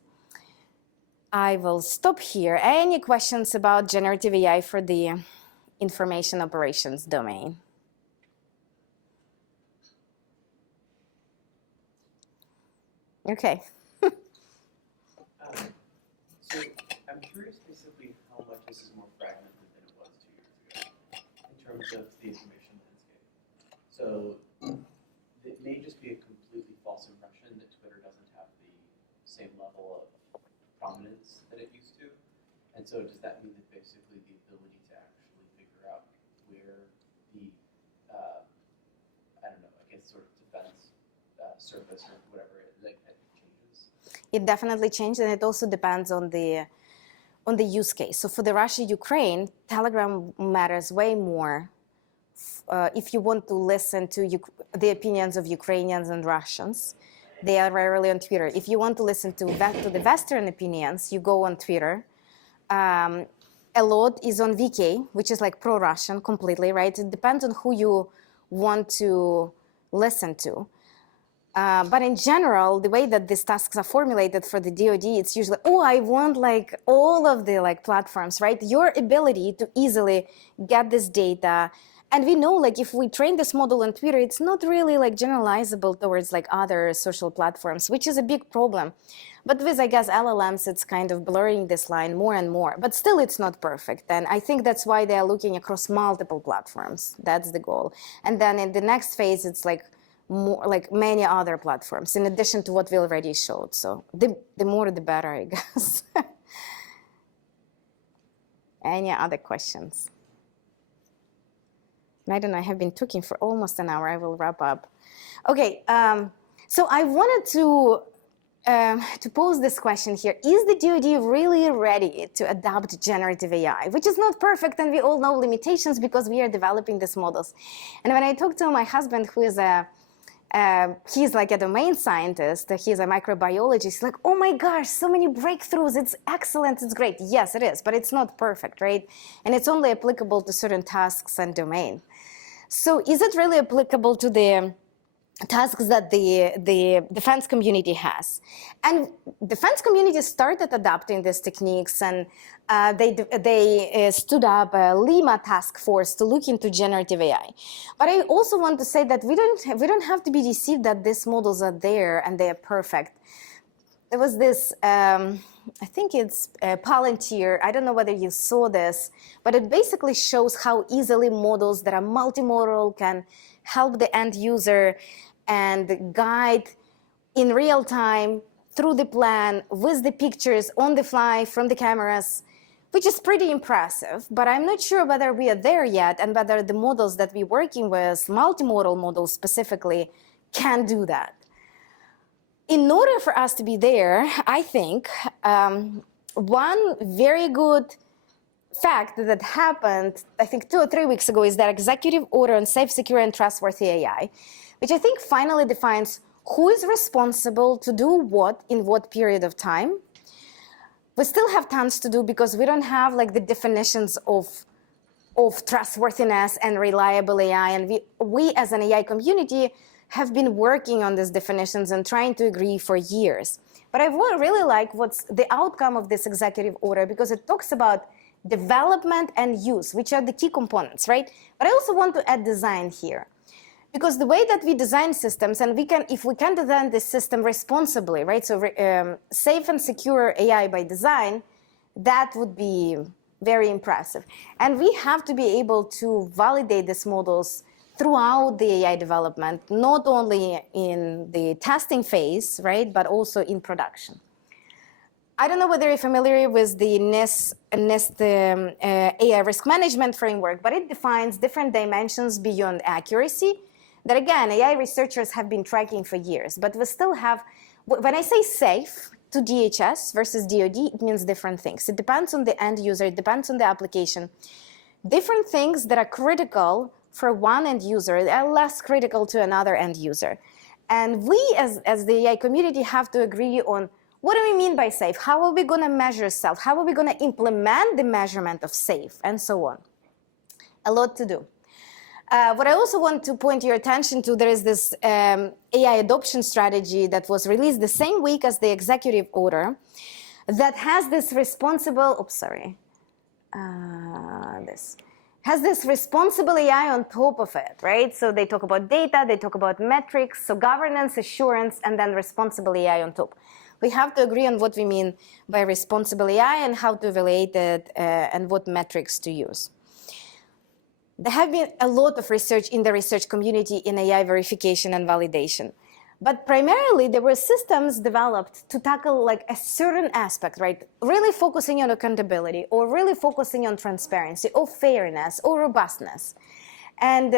I will stop here. Any questions about generative AI for the information operations domain? Okay. So I'm curious basically how much this is more fragmented than it was 2 years ago in terms of the information landscape. So it may just be a completely false impression that Twitter doesn't have the same level of prominence that it used to. And so does that mean that basically the ability to actually figure out where the, I don't know, I guess sort of defense surface or whatever it changes? It definitely changed, and it also depends on the use case. So for the Russia-Ukraine, Telegram matters way more if you want to listen to the opinions of Ukrainians and Russians. They are rarely on Twitter. If you want to listen to the Western opinions, you go on Twitter. A lot is on VK, which is like pro-Russian completely, right? It depends on who you want to listen to. But in general, the way that these tasks are formulated for the DoD, it's usually, I want like all of the like platforms, right? Your ability to easily get this data. And we know like if we train this model on Twitter, it's not really like generalizable towards like other social platforms, which is a big problem. But with, I guess, LLMs, it's kind of blurring this line more and more. But still, it's not perfect. And I think that's why they are looking across multiple platforms. That's the goal. And then in the next phase, it's like more like many other platforms in addition to what we already showed. So the more the better, I guess. Any other questions? I don't know, I have been talking for almost an hour. I will wrap up. Okay, so I wanted to to pose this question here. Is the DoD really ready to adopt generative AI, which is not perfect, and we all know limitations because we are developing these models. And when I talk to my husband, who is he's like a domain scientist, he's a microbiologist, he's like, oh my gosh, so many breakthroughs, it's excellent, it's great. Yes, it is, but it's not perfect, right? And it's only applicable to certain tasks and domain. So is it really applicable to the tasks that the defense community has? And defense community started adopting these techniques, and they stood up a Lima task force to look into generative AI. But I also want to say that we don't have to be deceived that these models are there and they are perfect. There was this, I think it's Palantir, I don't know whether you saw this, but it basically shows how easily models that are multimodal can help the end user and guide in real time through the plan with the pictures on the fly from the cameras, which is pretty impressive. But I'm not sure whether we are there yet and whether the models that we're working with, multimodal models specifically, can do that. In order for us to be there, I think one very good fact that happened, I think 2 or 3 weeks ago, is that executive order on safe, secure, and trustworthy AI, which I think finally defines who is responsible to do what in what period of time. We still have tons to do because we don't have like the definitions of trustworthiness and reliable AI, and we as an AI community have been working on these definitions and trying to agree for years. But I really like what's the outcome of this executive order, because it talks about development and use, which are the key components, right? But I also want to add design here, because the way that we design systems, and if we can design this system responsibly, right? So safe and secure AI by design, that would be very impressive. And we have to be able to validate these models throughout the AI development, not only in the testing phase, right, but also in production. I don't know whether you're familiar with the NIST AI risk management framework, but it defines different dimensions beyond accuracy that, again, AI researchers have been tracking for years. But we still have, when I say safe to DHS versus DoD, it means different things. It depends on the end user, it depends on the application. Different things that are critical for one end user are less critical to another end user. And we, as the AI community, have to agree on what do we mean by safe? How are we going to measure self? How are we going to implement the measurement of safe? And so on. A lot to do. What I also want to point your attention to, there is this AI adoption strategy that was released the same week as the executive order that has this responsible, has this responsible AI on top of it, right? So they talk about data, they talk about metrics, so governance, assurance, and then responsible AI on top. We have to agree on what we mean by responsible AI and how to evaluate it and what metrics to use. There have been a lot of research in the research community in AI verification and validation. But primarily, there were systems developed to tackle like a certain aspect, right? Really focusing on accountability, or really focusing on transparency, or fairness, or robustness. And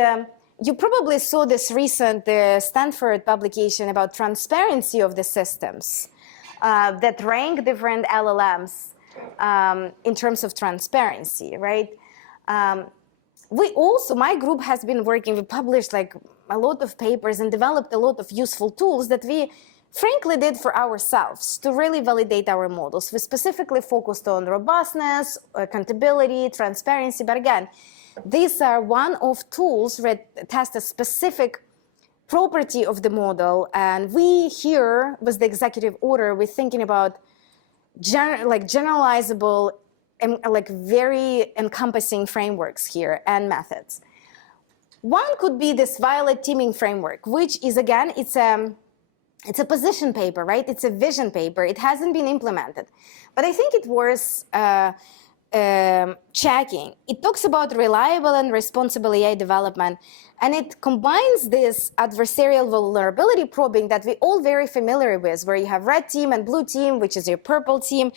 you probably saw this recent Stanford publication about transparency of the systems that rank different LLMs in terms of transparency, right? We also, my group has been working, we published like a lot of papers and developed a lot of useful tools that we frankly did for ourselves to really validate our models. We specifically focused on robustness, accountability, transparency, but again, these are one of tools that test a specific property of the model, and we here, with the executive order, we're thinking about generalizable and like very encompassing frameworks here and methods. One could be this violet teaming framework, which is, again, it's a position paper, right? It's a vision paper. It hasn't been implemented, but I think it was checking. It talks about reliable and responsible AI development, and it combines this adversarial vulnerability probing that we're all very familiar with, where you have red team and blue team, which is your purple team,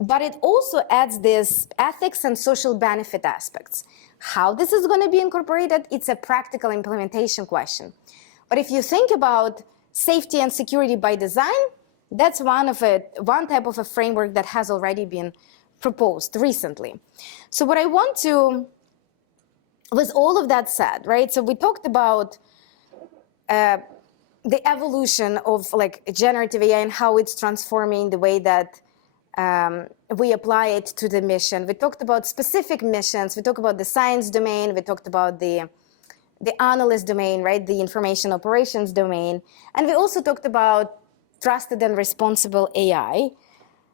but it also adds this ethics and social benefit aspects. How this is going to be incorporated, it's a practical implementation question. But if you think about safety and security by design, That's one type of a framework that has already been proposed recently. So what I want to, with all of that said, right? So we talked about the evolution of like generative AI and how it's transforming the way that we apply it to the mission. We talked about specific missions. We talked about the science domain. We talked about the analyst domain, right? The information operations domain. And we also talked about trusted and responsible AI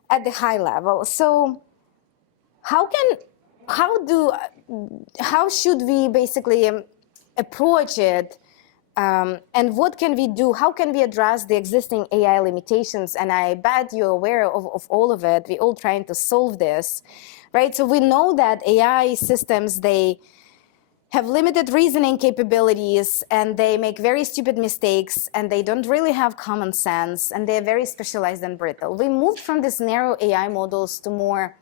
at the high level. So how should we basically approach it? And what can we do? How can we address the existing AI limitations? And I bet you're aware of all of it. We're all trying to solve this, right? So we know that AI systems, they have limited reasoning capabilities, and they make very stupid mistakes, and they don't really have common sense, and they're very specialized and brittle. We moved from these narrow AI models to more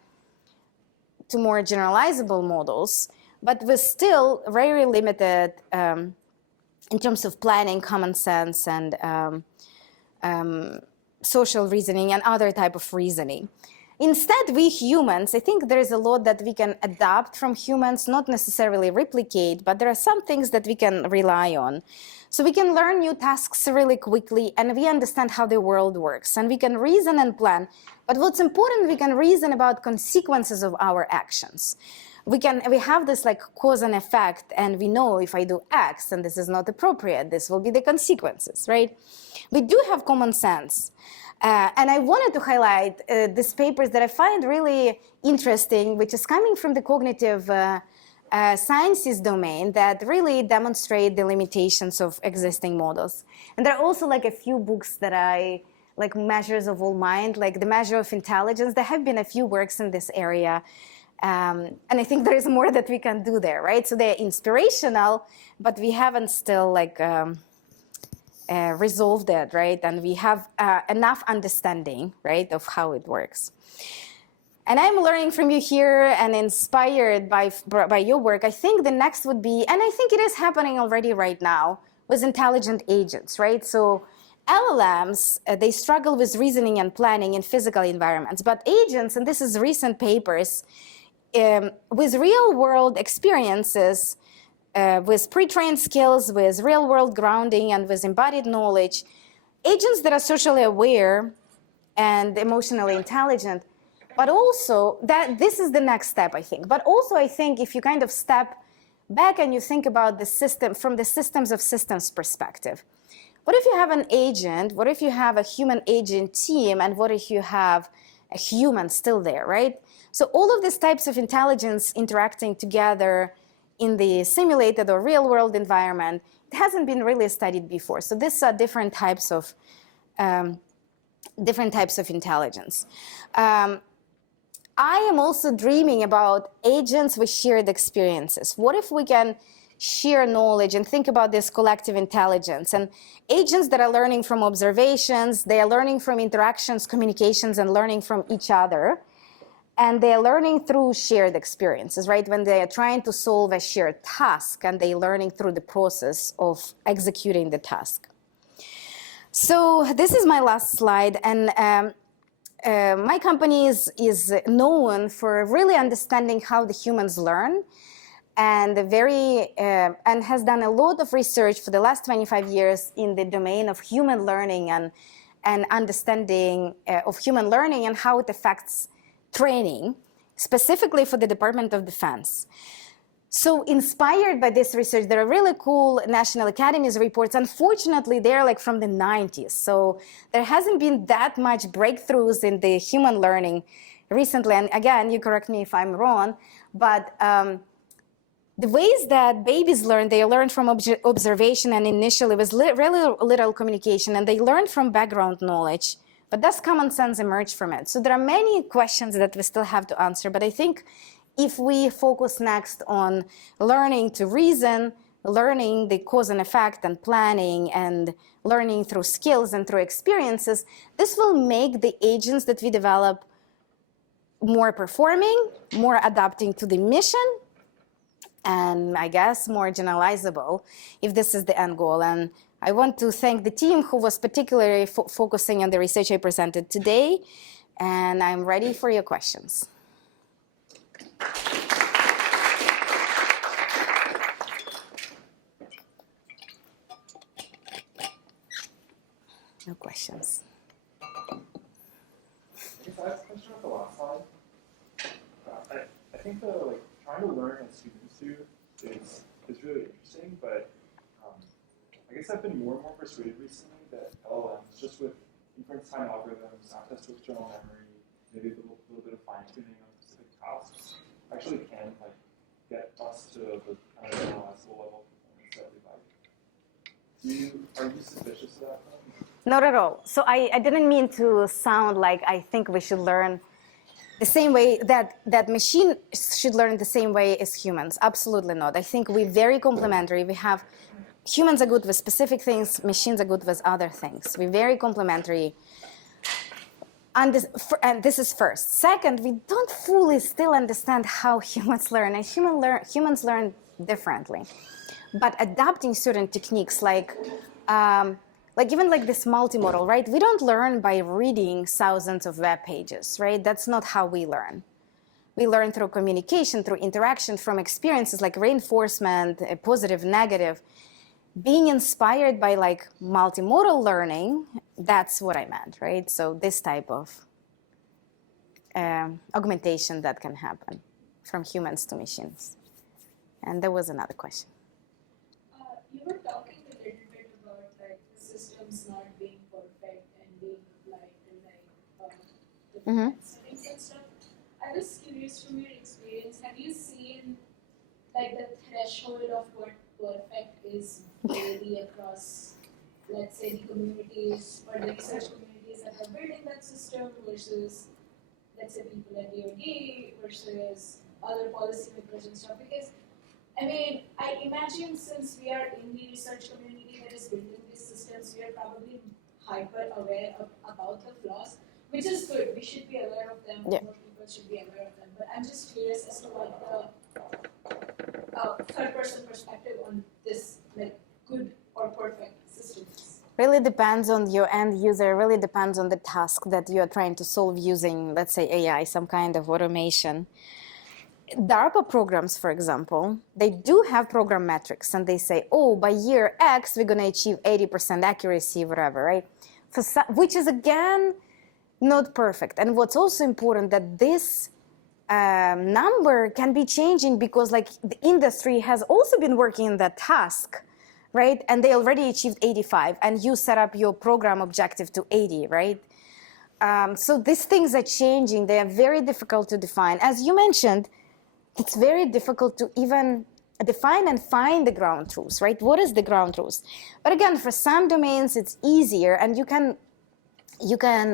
generalizable models, but we're still very limited in terms of planning, common sense, and social reasoning and other type of reasoning. Instead, we humans, I think there is a lot that we can adapt from humans, not necessarily replicate, but there are some things that we can rely on. So we can learn new tasks really quickly, and we understand how the world works, and we can reason and plan. But what's important, we can reason about consequences of our actions. We have this like cause and effect, and we know if I do X and this is not appropriate, this will be the consequences, right? We do have common sense. And I wanted to highlight these papers that I find really interesting, which is coming from the cognitive sciences domain that really demonstrate the limitations of existing models. And there are also like a few books that I like, measures of all mind, like the measure of intelligence. There have been a few works in this area. And I think there is more that we can do there, right? So they're inspirational, but we haven't still like resolved it, right? And we have enough understanding, right, of how it works. And I'm learning from you here and inspired by your work. I think the next would be, and I think it is happening already right now, with intelligent agents, right? So LLMs, they struggle with reasoning and planning in physical environments, but agents, and this is recent papers, with real-world experiences, with pre-trained skills, with real-world grounding, and with embodied knowledge, agents that are socially aware and emotionally intelligent, but also that this is the next step, I think. But also, I think if you kind of step back and you think about the system from the systems of systems perspective, what if you have an agent? What if you have a human agent team? And what if you have a human still there, right? So all of these types of intelligence interacting together in the simulated or real-world environment, it hasn't been really studied before. So these are different types of intelligence. I am also dreaming about agents with shared experiences. What if we can share knowledge and think about this collective intelligence, and agents that are learning from observations, they are learning from interactions, communications, and learning from each other. And they're learning through shared experiences, right? When they are trying to solve a shared task, and they're learning through the process of executing the task. So this is my last slide, and my company is known for really understanding how the humans learn, and and has done a lot of research for the last 25 years in the domain of human learning and understanding of human learning and how it affects training, specifically for the Department of Defense. So inspired by this research, there are really cool National Academies reports. Unfortunately, they're like from the 90s. So there hasn't been that much breakthroughs in the human learning recently. And again, you correct me if I'm wrong, but the ways that babies learn, they learn from observation and initially with really little communication, and they learn from background knowledge. But does common sense emerge from it? So there are many questions that we still have to answer. But I think if we focus next on learning to reason, learning the cause and effect and planning, and learning through skills and through experiences, this will make the agents that we develop more performing, more adapting to the mission, and I guess more generalizable, if this is the end goal. And I want to thank the team who was particularly focusing on the research I presented today, and I'm ready for your questions. No questions. I guess I have a question about the last slide. I think the trying to learn as students do is really interesting, but I guess I've been more and more persuaded recently that LLMs, just with inference time algorithms, access to external memory, maybe a little bit of fine tuning on specific tasks, actually can get us to the kind of generalizable level of performance that we like. Are you suspicious of that? Not at all. So I didn't mean to sound like I think we should learn the same way that machine should learn the same way as humans. Absolutely not. I think we're very complementary. Humans are good with specific things, machines are good with other things. We're very complementary. And this is first. Second, we don't fully still understand how humans learn, and humans learn differently. But adapting certain techniques like even this multimodal, right? We don't learn by reading thousands of web pages, right? That's not how we learn. We learn through communication, through interaction, from experiences like reinforcement, positive, negative. Being inspired by multimodal learning, that's what I meant, right? So this type of augmentation that can happen from humans to machines. And there was another question. You were talking a little bit about the systems not being perfect and being applied to the different settings and stuff. I was curious from your experience, have you seen the threshold of what perfect is vary across, let's say, the communities or the research communities that are building that system versus, let's say, people at DoD versus other policymakers and stuff? Because I imagine since we are in the research community that is building these systems, we are probably hyper aware about the flaws, which is good. We should be aware of them. Yeah. More people should be aware of them. But I'm just curious as to what the third-person perspective on this, good or perfect systems. Really depends on your end user. Really depends on the task that you are trying to solve using, let's say, AI, some kind of automation. DARPA programs, for example, they do have program metrics, and they say, oh, by year X, we're going to achieve 80% accuracy, whatever, right? Which is, again, not perfect. And what's also important that this number can be changing because the industry has also been working in that task, right? And they already achieved 85, and you set up your program objective to 80, right? So these things are changing. They are very difficult to define. As you mentioned, it's very difficult to even define and find the ground truths, right? What is the ground truth? But again, for some domains, it's easier, and you can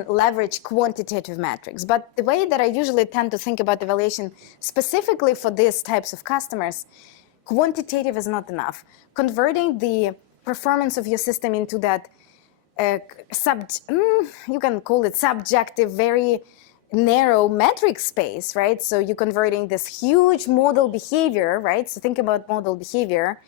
leverage quantitative metrics. But the way that I usually tend to think about evaluation, specifically for these types of customers, quantitative is not enough. Converting the performance of your system into that, you can call it subjective, very narrow metric space, right? So you're converting this huge model behavior, right? So think about model behavior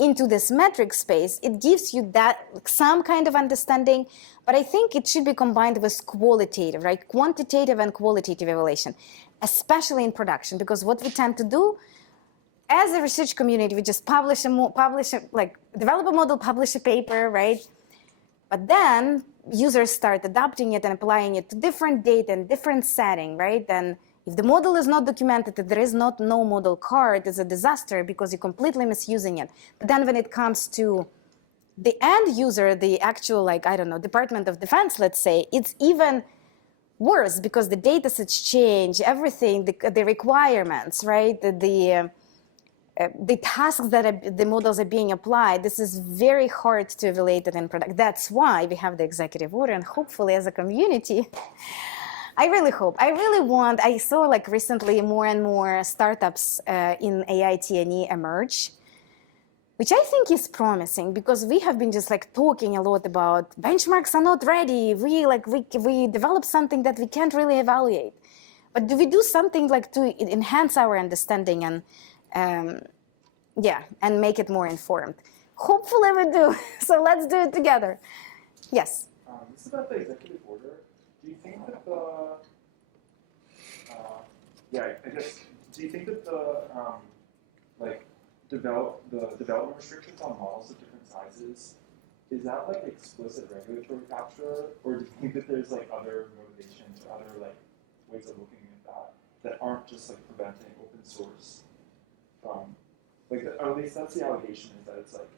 into this metric space. It gives you that some kind of understanding, but I think it should be combined with qualitative, right? Quantitative and qualitative evaluation, especially in production, because what we tend to do as a research community, we just develop a model, publish a paper, right? But then users start adapting it and applying it to different data and different setting, right? And if the model is not documented, if there is no model card, it's a disaster because you're completely misusing it. But then when it comes to the end user, the actual, Department of Defense, let's say, it's even worse because the data sets change, everything, the requirements, right? The tasks that the models are being applied, this is very hard to evaluate it in product. That's why we have the executive order, and hopefully as a community, I saw recently more and more startups in AI T&E emerge, which I think is promising because we have been just talking a lot about benchmarks are not ready. We develop something that we can't really evaluate. But do we do something to enhance our understanding and make it more informed? Hopefully we do. So let's do it together. Yes. This is about the executive order. Do you think that I guess, do you think that the development restrictions on models of different sizes, is that like explicit regulatory capture, or do you think that there's like other motivations or other like ways of looking at that aren't just like preventing open source from, like, or at least that's the allegation, is that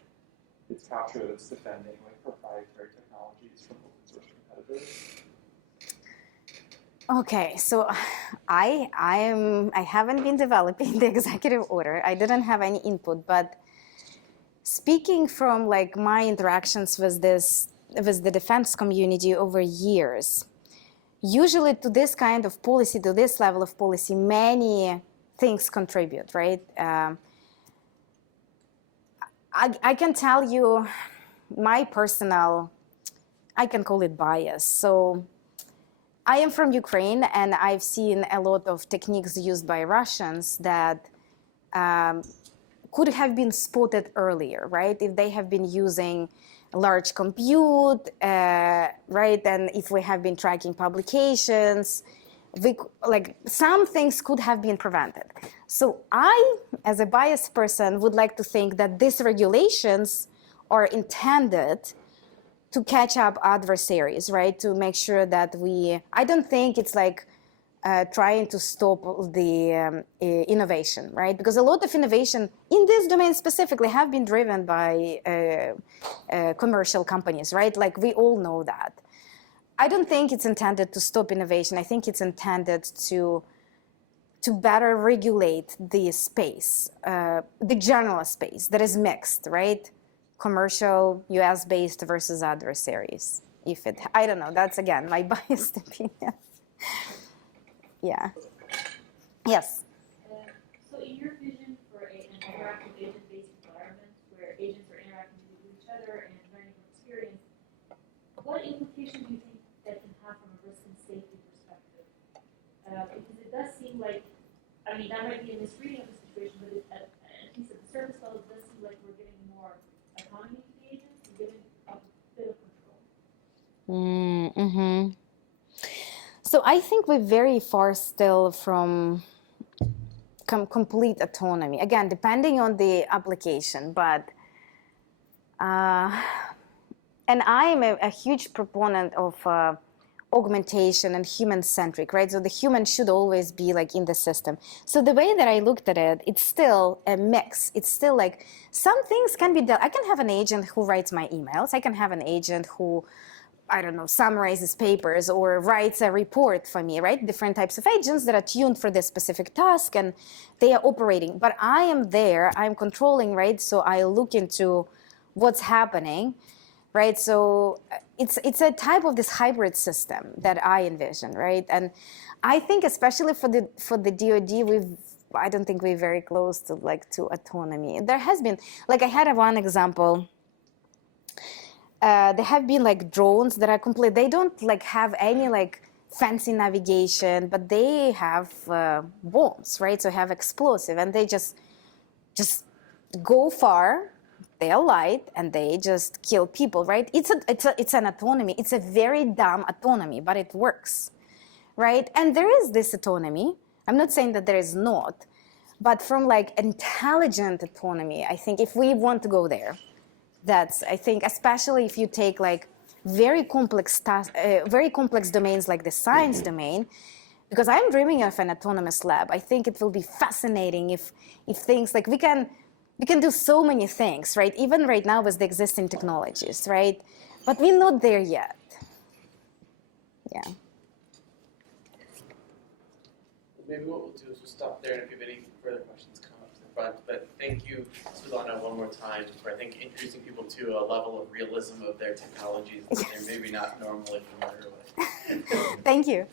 it's capture that's defending like proprietary technologies from open source competitors. Okay, so I haven't been developing the executive order. I didn't have any input, but speaking from like my interactions with the defense community over years, usually to this kind of policy, to this level of policy, many things contribute, right? I can tell you my personal, I can call it bias. So I am from Ukraine, and I've seen a lot of techniques used by Russians that could have been spotted earlier, right? If they have been using large compute, right? And if we have been tracking publications, like some things could have been prevented. So I, as a biased person, would like to think that these regulations are intended to catch up adversaries, right? To make sure that I don't think it's like trying to stop the innovation, right? Because a lot of innovation in this domain specifically have been driven by commercial companies, right? Like we all know that. I don't think it's intended to stop innovation. I think it's intended to better regulate the space, the general space that is mixed, right? Commercial, US-based versus adversaries. I don't know, that's again my biased opinion. Yeah. Yes. So in your vision for an interactive agent-based environment where agents are interacting with each other and learning from experience, what implication do you think that can have from a risk and safety perspective? Because it does seem like, I mean, that might be a misreading of the situation, but at least at the surface level, it does seem like we're giving more autonomy to the agents and giving a bit of control. Mm-hmm. So I think we're very far still from complete autonomy. Again, depending on the application, but and I'm a huge proponent of augmentation and human-centric, right? So the human should always be like in the system. So the way that I looked at it, it's still a mix. It's still like some things can be done. I can have an agent who writes my emails. I can have an agent who, I don't know, summarizes papers or writes a report for me, right? Different types of agents that are tuned for this specific task and they are operating. But I am there, I'm controlling, right? So I look into what's happening, right? So it's a type of this hybrid system that I envision, right? And I think especially for the DoD, I don't think we're very close to autonomy. There has been, like I had one example. There have been like drones that are complete. They don't like have any like fancy navigation, but they have bombs, right? So have explosive, and they just go far. They are light, and they just kill people, right? It's an autonomy. It's a very dumb autonomy, but it works, right? And there is this autonomy. I'm not saying that there is not, but from like intelligent autonomy, I think if we want to go there, I think, especially if you take like very complex domains like the science domain, because I'm dreaming of an autonomous lab. I think it will be fascinating if things like we can do so many things, right? Even right now with the existing technologies, right? But we're not there yet. Yeah. Maybe what we'll do is we'll stop there, and if you have any further questions, come up to the front. But thank you, Svitlana, one more time for, I think, introducing people to a level of realism of their technologies that they're maybe not normally familiar with. Thank you.